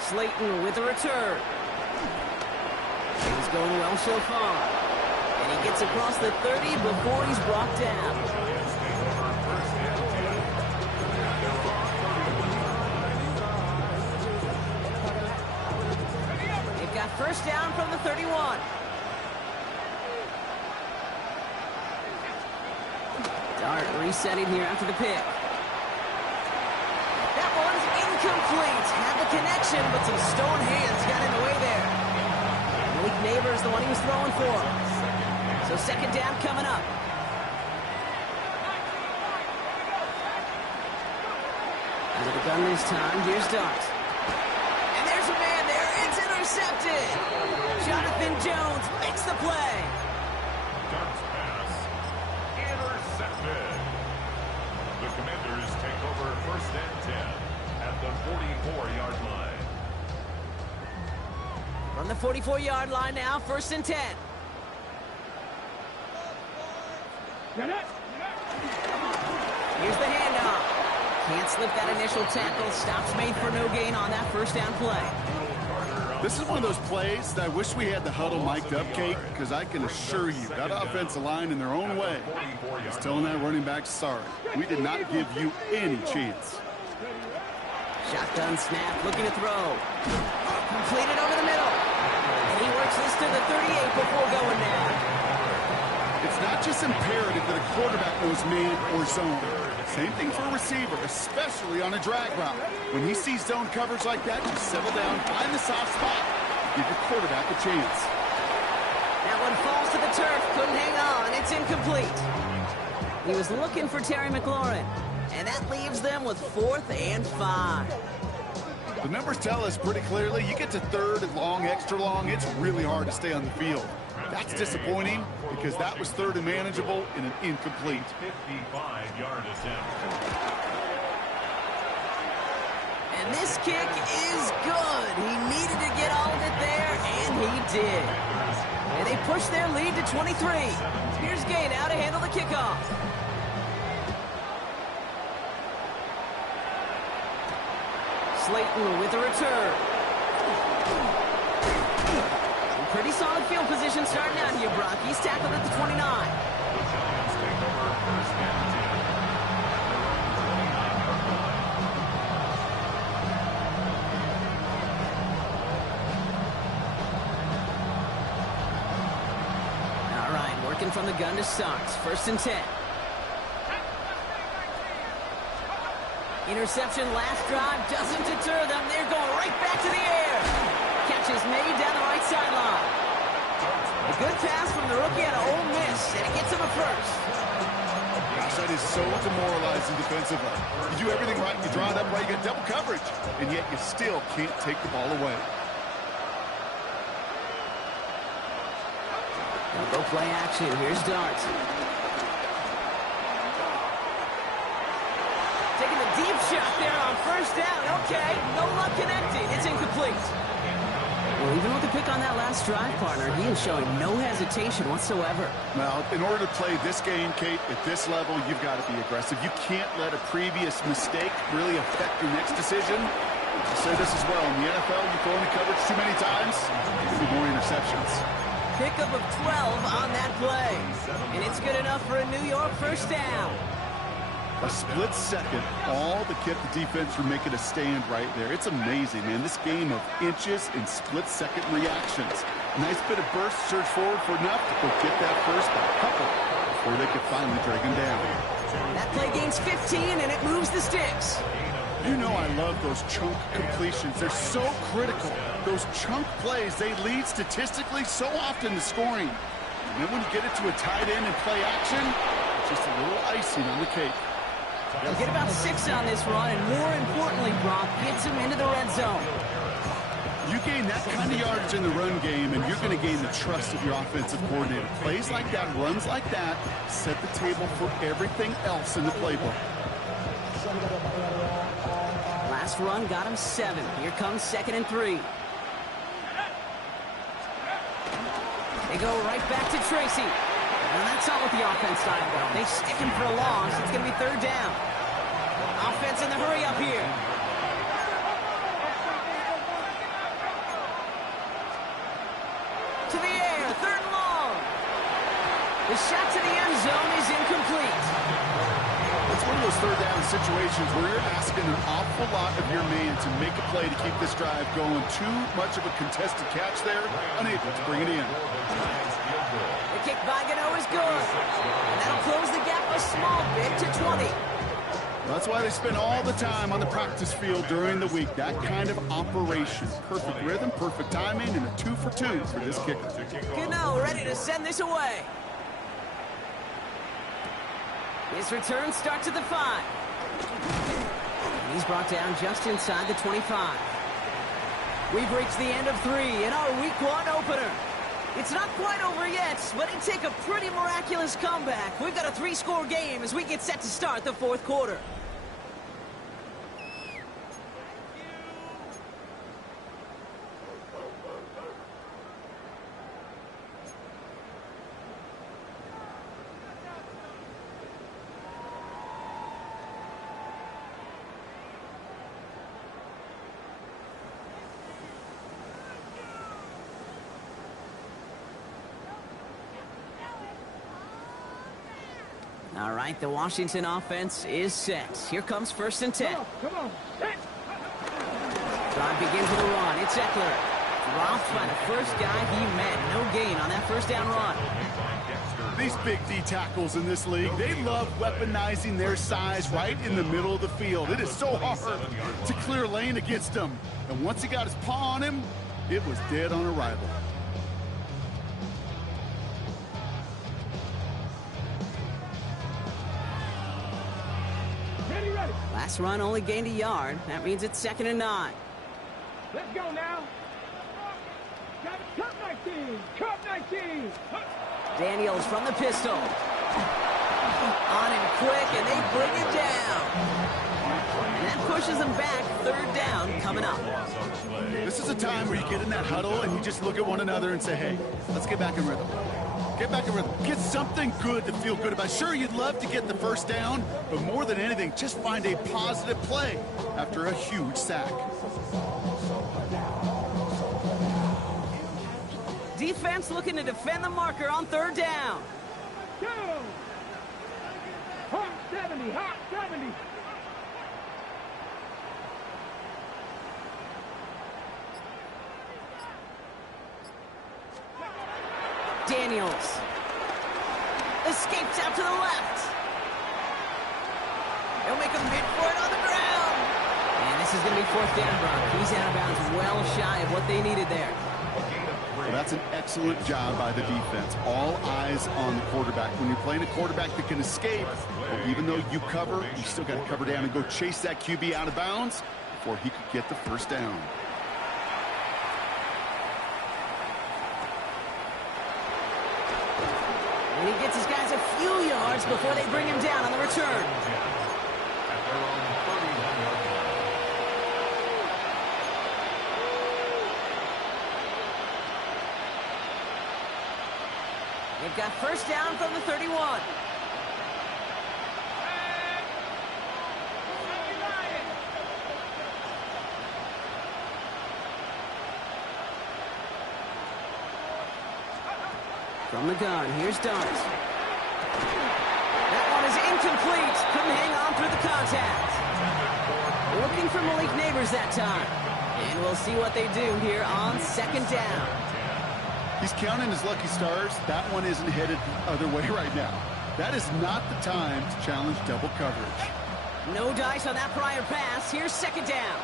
Slayton with a return. He's going well so far. And he gets across the 30 before he's brought down. They've got first down from the 31. Dart resetting here after the pick. That one's incomplete. Had the connection, but some stone hands got in the way there. Malik Neighbors, the one he was throwing for. So second down coming up. Out of the gun this time. Here's Dart. And there's a man there. It's intercepted. Jonathan Jones makes the play. Dart's pass intercepted. The Commanders take over first and 10 at the 44-yard line. From the 44-yard line now, first and 10. Here's the handoff. Can't slip that initial tackle. Stops made for no gain on that first down play. This is one of those plays that I wish we had the huddle mic'd up, Kate, because I can assure you that offensive line in their own way is telling that running back, sorry, we did not give you any chance. Shotgun snap, looking to throw. Completed over the middle. And he works this to the 38 before going down. It's not just imperative that a quarterback knows man or zone. Same thing for a receiver, especially on a drag route. When he sees zone coverage like that, just settle down, find the soft spot, give your quarterback a chance. That one falls to the turf, couldn't hang on, it's incomplete. He was looking for Terry McLaurin, and that leaves them with 4th and 5. The numbers tell us pretty clearly, you get to third and long, extra long, it's really hard to stay on the field. That's disappointing because that was third and manageable in an incomplete. 55-yard attempt. And this kick is good. He needed to get all of it there, and he did. And they push their lead to 23. Here's Gay now to handle the kickoff. Slayton with a return. Pretty solid field position starting out here, Brock. He's tackled at the 29. The Giants take over first and 10. All right, working from the gun to start. First and 10. Interception last drive doesn't deter them. They're going right back to the air. Catch is made down the right sideline. A good pass from the rookie out of Ole Miss, and it gets him a first. Gosh, that is so demoralizing defensively. You do everything right, you draw it up right, you get double coverage, and yet you still can't take the ball away. They'll go play action. Here's Dart. Taking the deep shot there on first down. Okay, no luck connecting. It's incomplete. Well, even with the pick on that last drive, partner, he is showing no hesitation whatsoever. Well, in order to play this game, Kate, at this level, you've got to be aggressive. You can't let a previous mistake really affect your next decision. I'll say this as well. In the NFL, you throw into coverage too many times, there'll be more interceptions. Pickup of 12 on that play. And it's good enough for a New York first down. A split second, all that kept the defense from making a stand right there. It's amazing, man. This game of inches and split-second reactions. A nice bit of burst, surge forward for enough to go get that first by a couple before they could finally drag him down. That play gains 15, and it moves the sticks. You know I love those chunk completions. They're so critical. Those chunk plays, they lead statistically so often to scoring. And then when you get it to a tight end and play action, it's just a little icing on the cake. They'll get about 6 on this run, and more importantly, Brock gets him into the red zone. You gain that kind of yardage in the run game, and you're going to gain the trust of your offensive coordinator. Plays like that, runs like that, set the table for everything else in the playbook. Last run got him 7. Here comes 2nd and 3. They go right back to Tracy. And that's not what the offense done, though. They stick him for a loss. It's going to be third down. Offense in the hurry up here. To the air, third and long. The shot to the end zone is incomplete. It's one of those third down situations where you're asking an awful lot of your man to make a play to keep this drive going. Too much of a contested catch there, unable to bring it in. The kick by Gano is good. And that'll close the gap a small bit to 20. That's why they spend all the time on the practice field during the week. That kind of operation. Perfect rhythm, perfect timing, and a 2 for 2 for this kicker. Gano ready to send this away. His return starts at the 5. And he's brought down just inside the 25. We've reached the end of 3 in our Week 1 opener. It's not quite over yet, but it'd take a pretty miraculous comeback. We've got a 3-score game as we get set to start the 4th quarter. All right, the Washington offense is set. Here comes 1st and 10. Come on. Drive begins with a run. It's Eckler. Dropped by the first guy he met. No gain on that first down run. These big D tackles in this league, they love weaponizing their size right in the middle of the field. It is so hard to clear lane against them. And once he got his paw on him, it was dead on arrival. Last run only gained a yard. That means it's 2nd and 9. Let's go now. Cut 19. Cut 19. Daniels from the pistol. On him quick, and they bring it down. And that pushes them back. 3rd down coming up. This is a time where you get in that huddle and you just look at one another and say, hey, let's get back in rhythm. Get back in rhythm. Get something good to feel good about. Sure, you'd love to get the first down, but more than anything, just find a positive play after a huge sack. Defense looking to defend the marker on 3rd down. Go. Hot 70. Hot 70. Daniels escapes out to the left. He'll make a hit for it on the ground. And this is going to be 4th down, Brock. He's out of bounds well shy of what they needed there. Well, that's an excellent job by the defense. All eyes on the quarterback. When you're playing a quarterback that can escape, well, even though you cover, you still got to cover down and go chase that QB out of bounds before he could get the first down. And he gets his guys a few yards before they bring him down on the return. They've got 1st down from the 31. From the gun, here's Dart. That one is incomplete. Couldn't hang on through the contact. Looking for Malik Neighbors that time. And we'll see what they do here on 2nd down. He's counting his lucky stars. That one isn't headed the other way right now. That is not the time to challenge double coverage. No dice on that prior pass. Here's 2nd down.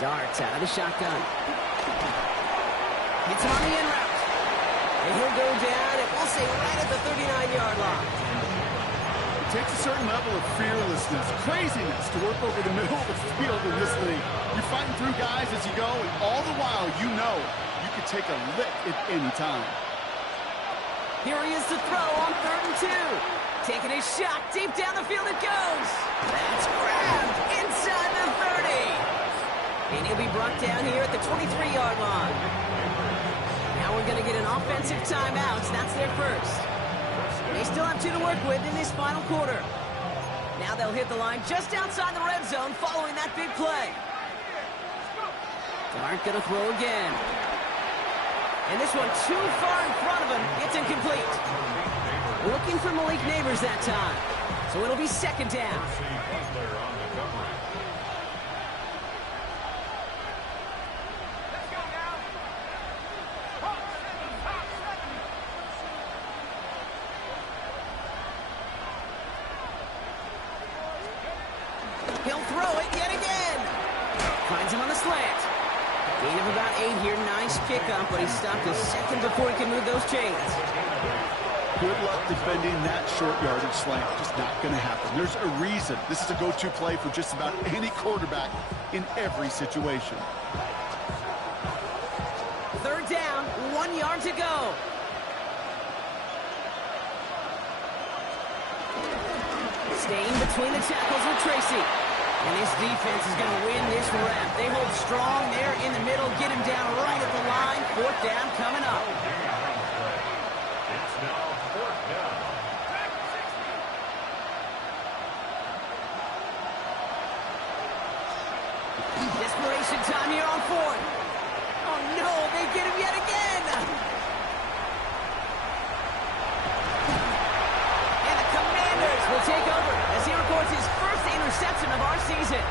Dart out of the shotgun. Hits him on the in route. And he'll go down, and we'll say right at the 39-yard line. It takes a certain level of fearlessness, craziness to work over the middle of the field in this league. You're fighting through guys as you go, and all the while you know you could take a lick at any time. Here he is to throw on 3rd and 2. Taking a shot deep down the field it goes. That's grabbed inside the 30. And he'll be brought down here at the 23-yard line. Now we're going to get an offensive timeout. That's their first. They still have 2 to work with in this final quarter. Now they'll hit the line just outside the red zone following that big play. Dart going to throw again. And this one too far in front of him. It's incomplete. Looking for Malik Neighbors that time. So it'll be second down. He'll throw it yet again. Finds him on the slant. Gain of about 8 here. Nice pickup, but he stopped a second before he can move those chains. Good luck defending that short yardage slant. Just not going to happen. There's a reason. This is a go-to play for just about any quarterback in every situation. Third down, 1 yard to go. Staying between the tackles with Tracy. And this defense is going to win this rep. They hold strong there in the middle, get him down right at the line. Fourth down coming up. It's now fourth down. Desperation time here on fourth. Oh no, they get him yet again. And the Commanders will take over as he records his first interception of our season.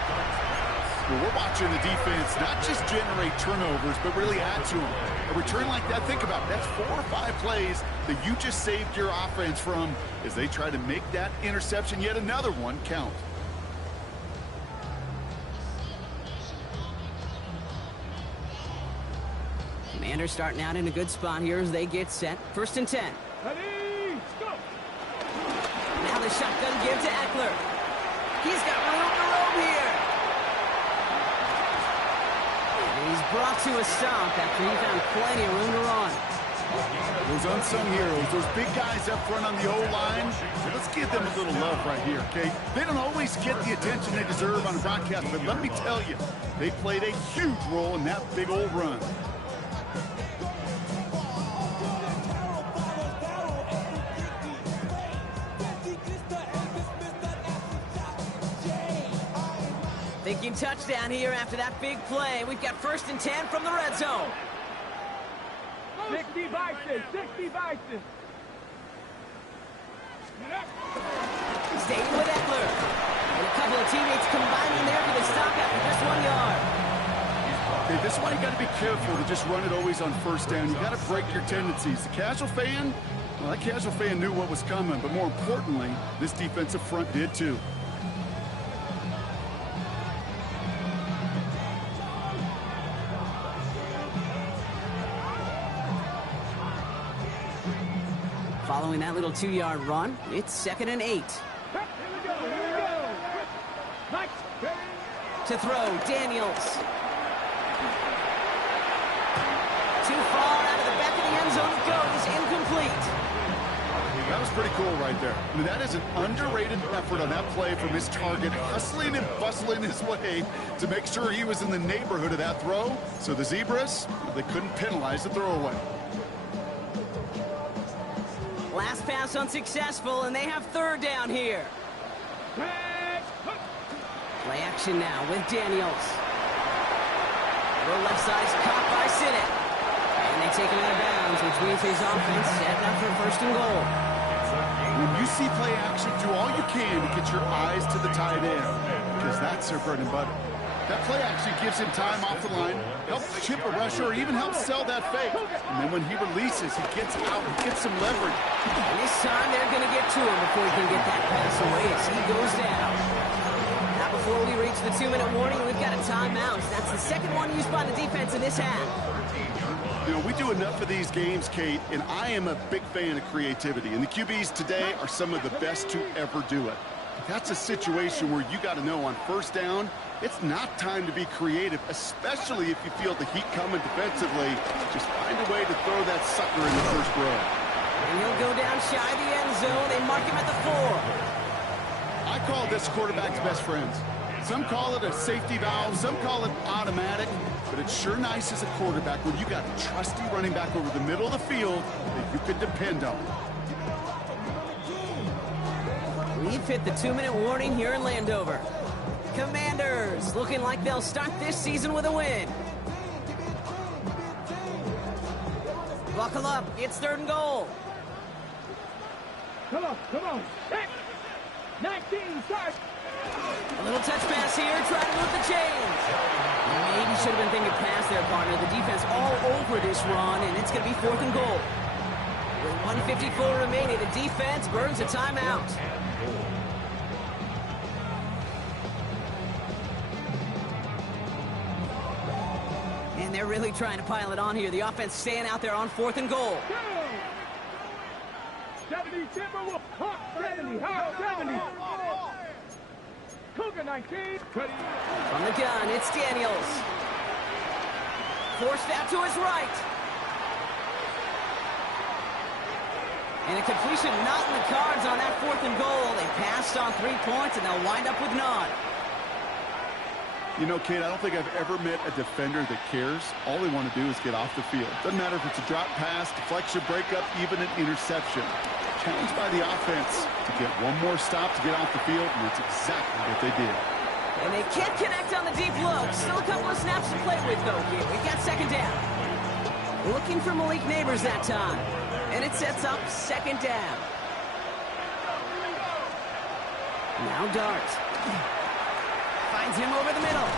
Well, we're watching the defense not just generate turnovers, but really add to them. A return like that, think about it, that's 4 or 5 plays that you just saved your offense from as they try to make that interception, yet another one, count. Commanders starting out in a good spot here as they get set. First and 10. Ready, go! Now the shotgun give to Eckler. He's got room to roam here. And he's brought to a stop after he found plenty of room to run. Those unsung heroes, those big guys up front on the O-line, let's give them a little love right here, okay? They don't always get the attention they deserve on the broadcast, but let me tell you, they played a huge role in that big old run. Thinking touchdown here after that big play. We've got first and 10 from the red zone. 60 vices, 60 vices. Staying with Eckler. And a couple of teammates combining there for the stop after just 1 yard. Okay, this is why you got to be careful to just run it always on first down. You got to break your tendencies. The casual fan, well, that casual fan knew what was coming, but more importantly, this defensive front did too. Following that little 2-yard run, it's second and 8. Here we go, here we go. Nice. To throw, Daniels. Too far out of the back of the end zone it goes, incomplete. That was pretty cool right there. I mean, that is an underrated effort on that play from his target, hustling and bustling his way to make sure he was in the neighborhood of that throw. So the Zebras, they couldn't penalize the throwaway. Last pass unsuccessful, and they have third down here. Play action now with Daniels. The left side's caught by Sinnott. And they take him out of bounds, which means his offense setting up for first and goal. When you see play action, do all you can to get your eyes to the tight end, because that's their bread and butter. That play action gives him time off the line, helps chip a rusher, or even helps sell that fake. And then when he releases, he gets out and gets some leverage. And this time they're going to get to him before he can get that pass away as he goes down. Now before we reach the 2-minute warning, we've got a timeout. That's the second one used by the defense in this half. You know, we do enough of these games, Kate, and I am a big fan of creativity. And the QBs today are some of the best to ever do it. That's a situation where you got to know on first down, it's not time to be creative, especially if you feel the heat coming defensively. Just find a way to throw that sucker in the first row. And he'll go down shy of the end zone. They mark him at the 4. I call this quarterback's best friends. Some call it a safety valve, some call it automatic, but it's sure nice as a quarterback when you got a trusty running back over the middle of the field that you could depend on. We've hit the 2-minute warning here in Landover. Commanders looking like they'll start this season with a win. Buckle up, it's 3rd and goal. Come on. 19, start. A little touch pass here, trying to move the chains. Maybe should have been thinking pass there, partner. The defense all over this run, and it's going to be 4th and goal. With 1:54 remaining, the defense burns a timeout. And they're really trying to pile it on here. The offense staying out there on 4th and goal. 70, Timberwolves. 70, 70. Cougar 19. From the gun, it's Daniels. Forced out to his right. And a completion not in the cards on that 4th and goal. They passed on 3 points, and they'll wind up with none. You know, Kate, I don't think I've ever met a defender that cares. All they want to do is get off the field. Doesn't matter if it's a drop pass, deflection, breakup, even an interception. Challenged by the offense to get one more stop to get off the field, and that's exactly what they did. And they can't connect on the deep look. Still a couple of snaps to play with, though, here. We've got 2nd down. Looking for Malik Neighbors that time. And it sets up 2nd down. Now Dart. Finds him over the middle.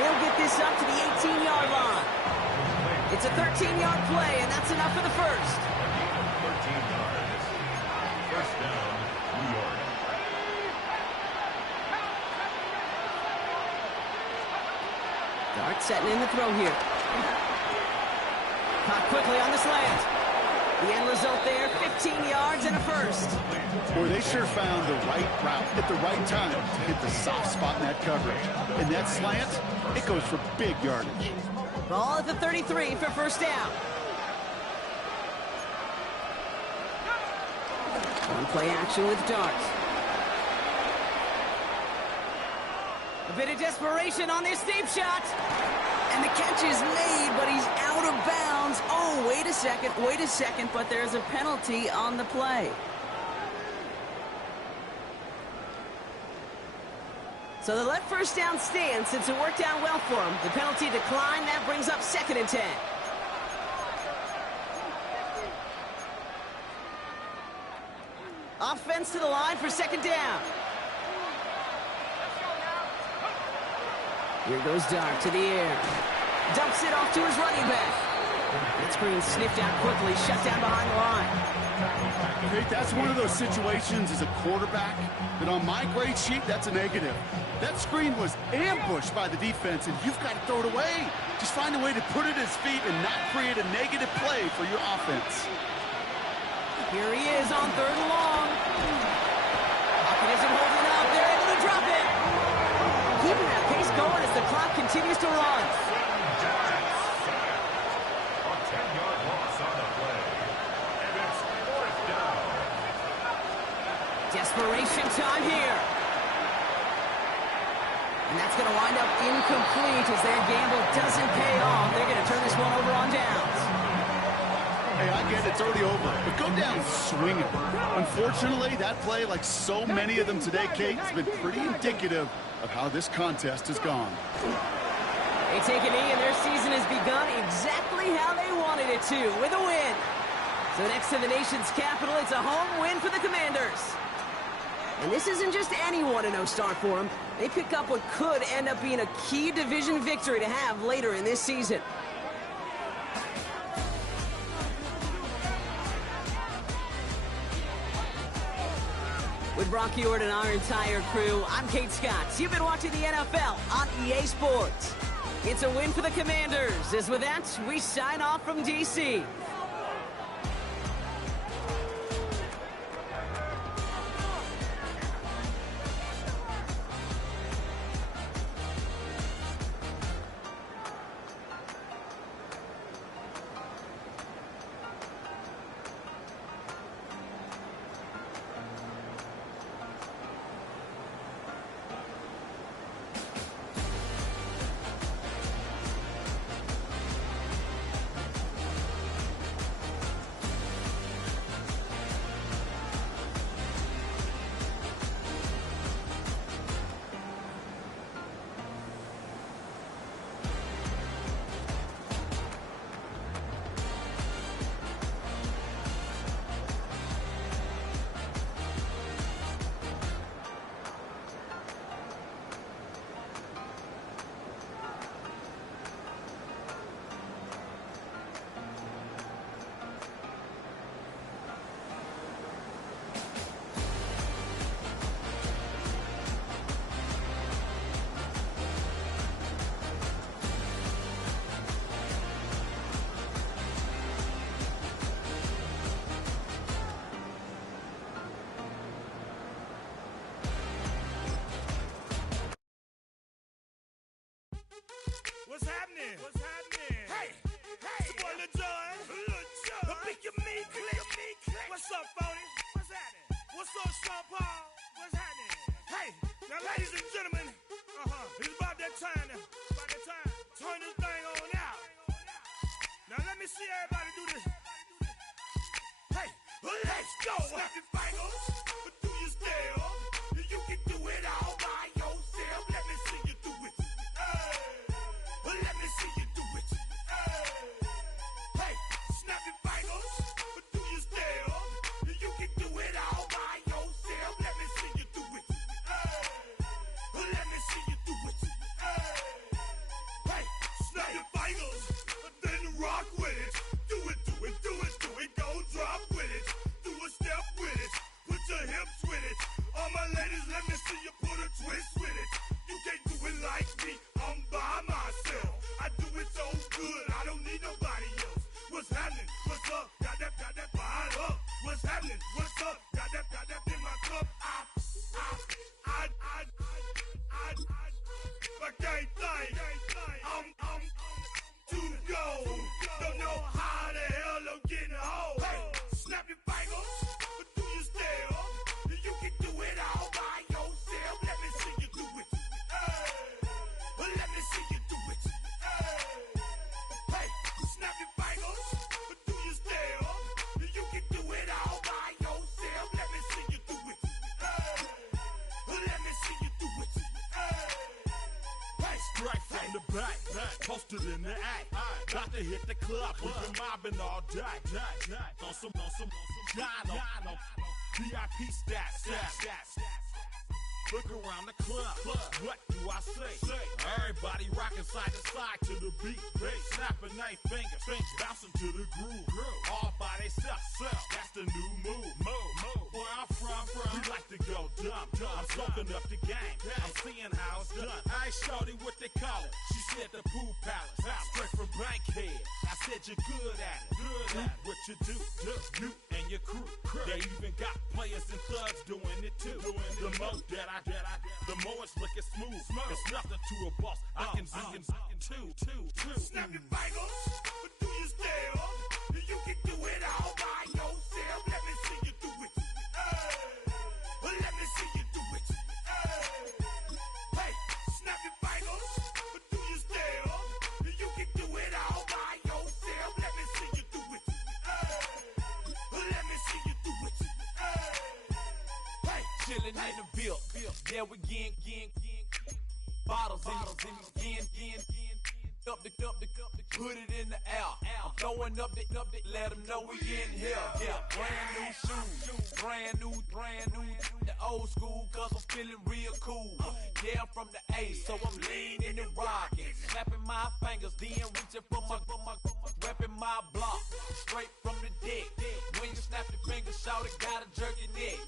He'll get this up to the 18-yard line. It's a 13-yard play, and that's enough for the first. 13 yards. First down, New York. Dart setting in the throw here. Caught quickly on the slant. The end result there, 15 yards and a first. Boy, they sure found the right route at the right time to hit the soft spot in that coverage. And that slant, it goes for big yardage. Ball at the 33 for first down. One play action with Dart. A bit of desperation on this deep shot. And the catch is made, but he's out of bounds. Oh, wait a second, but there's a penalty on the play. So they let first down stand since it worked out well for him. The penalty declined, that brings up 2nd and 10. Offense to the line for 2nd down. Here goes Dart to the air. Dumps it off to his running back. That screen sniffed out quickly, shut down behind the line. Hey, that's one of those situations as a quarterback that on my grade sheet, that's a negative. That screen was ambushed by the defense, and you've got to throw it away. Just find a way to put it at his feet and not create a negative play for your offense. Here he is on 3rd and long. Pocket isn't holding up. They're able to drop it. Keeping that pace going as the clock continues to run. A 10-yard loss on the play. And it's 4th down. Desperation time here. And that's going to wind up incomplete as their gamble doesn't pay off. They're going to turn this one over on downs. Hey, I get it, it's already over, but go down swinging. Unfortunately, that play, like so many of them today, Kate, has been pretty indicative of how this contest has gone. They take a knee, and their season has begun exactly how they wanted it to, with a win. So next to the nation's capital, it's a home win for the Commanders. And this isn't just any 1-0 start for them. They pick up what could end up being a key division victory to have later in this season. With Brock Ewart and our entire crew, I'm Kate Scott. You've been watching the NFL on EA Sports. It's a win for the Commanders, as with that, we sign off from D.C. doing, Sean Paul? What's happening? Hey, now, ladies and gentlemen, it's about that time. Turn this thing on out. Now, let me see everybody do this. Hey, let's go. Snap your fingers, but do you still? You can do it all by yourself. Let me see you do it. Hey, let me see you do it. Hey, snap your fingers, but do you still? You can do it all by yourself. Let me see you do it. Let me see you do it. Hey, snap your fingers, then rock with it. Do it, do it, do it, do it. Go drop with it. Do a step with it. Put your hips with it. All my ladies, let me see you put a twist with it. You can't do it like me. I'm by myself. I do it so good. I don't need nobody else. What's happening? What's up? Got that fired up. What's happening? What's up? Got that in my cup. I can't think. I'm too go. Don't know how the hell I'm getting home. Hey, snap your fingers, but do you still? You can do it all by yourself. Let me see you do it. Let me see you do it. Hey, snap your fingers, but do you still? You can do it all by yourself. Let me see you do it. Let me see you do it. Hey, straight from the back, posted in the act. Got to hit the club, we've been mobbing all day. On some Dino, VIP stats. Look around the club, what do I say? Everybody rocking side to side to the beat. Snapping their fingers, bouncing to the groove. All by themselves, that's the new move. Where I'm from, we like to go dumb. I'm soaking up the game, I'm seeing how it's done. I ain't shorty what they call it. She said the pool palace, straight from Bankhead. I said you're good at it. Do what you do, you and your crew. They even got players and thugs doing it too. The more that the more it's looking smooth. It's nothing to a boss. I can two. Snap your fingers, but do you still? You can do it all by yourself. Let me see you do it. Let me see you do it. Hey, snap your fingers, but do you still? You can do it all by yourself. Let me see you do it. Let me see you do it. Hey, chillin' in the bill. Yeah, we again. Bottles in again. Up the put it in the air. I'm throwing up the, let them know we in here. Yeah, brand new shoes, brand new. The old school, cause I'm feeling real cool. Yeah, I'm from the A, so I'm leaning and rocking. Snapping my fingers, then reaching for my repping my block. Straight from the deck. When you snap your fingers, shout it, gotta jerk your neck.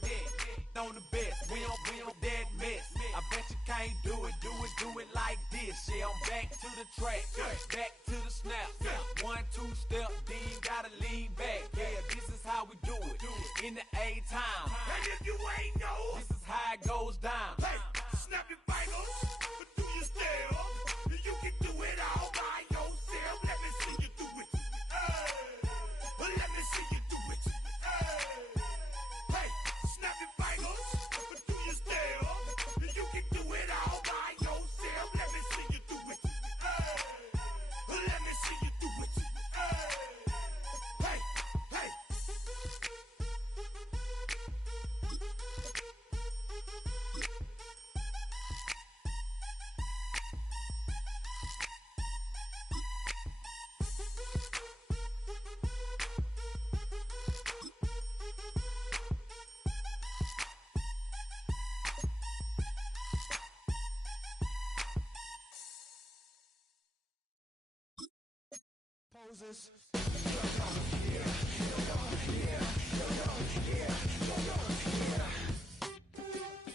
On the best, we don't dead mess. I bet you can't do it like this. Yeah, I'm back to the track, back to the snap. 1, 2 step, then gotta lean back. Yeah, this is how we do it in the A-time. And if you ain't know, this is how it goes down. Hey, snap your fingers, but do you still? You can do it all by yourself. Let me see you do it. Let me see you do it. Hey, snap your fingers, but do you still? You can do it all by yourself. Let me see you do it. Let me see you do it. Hey. Poses.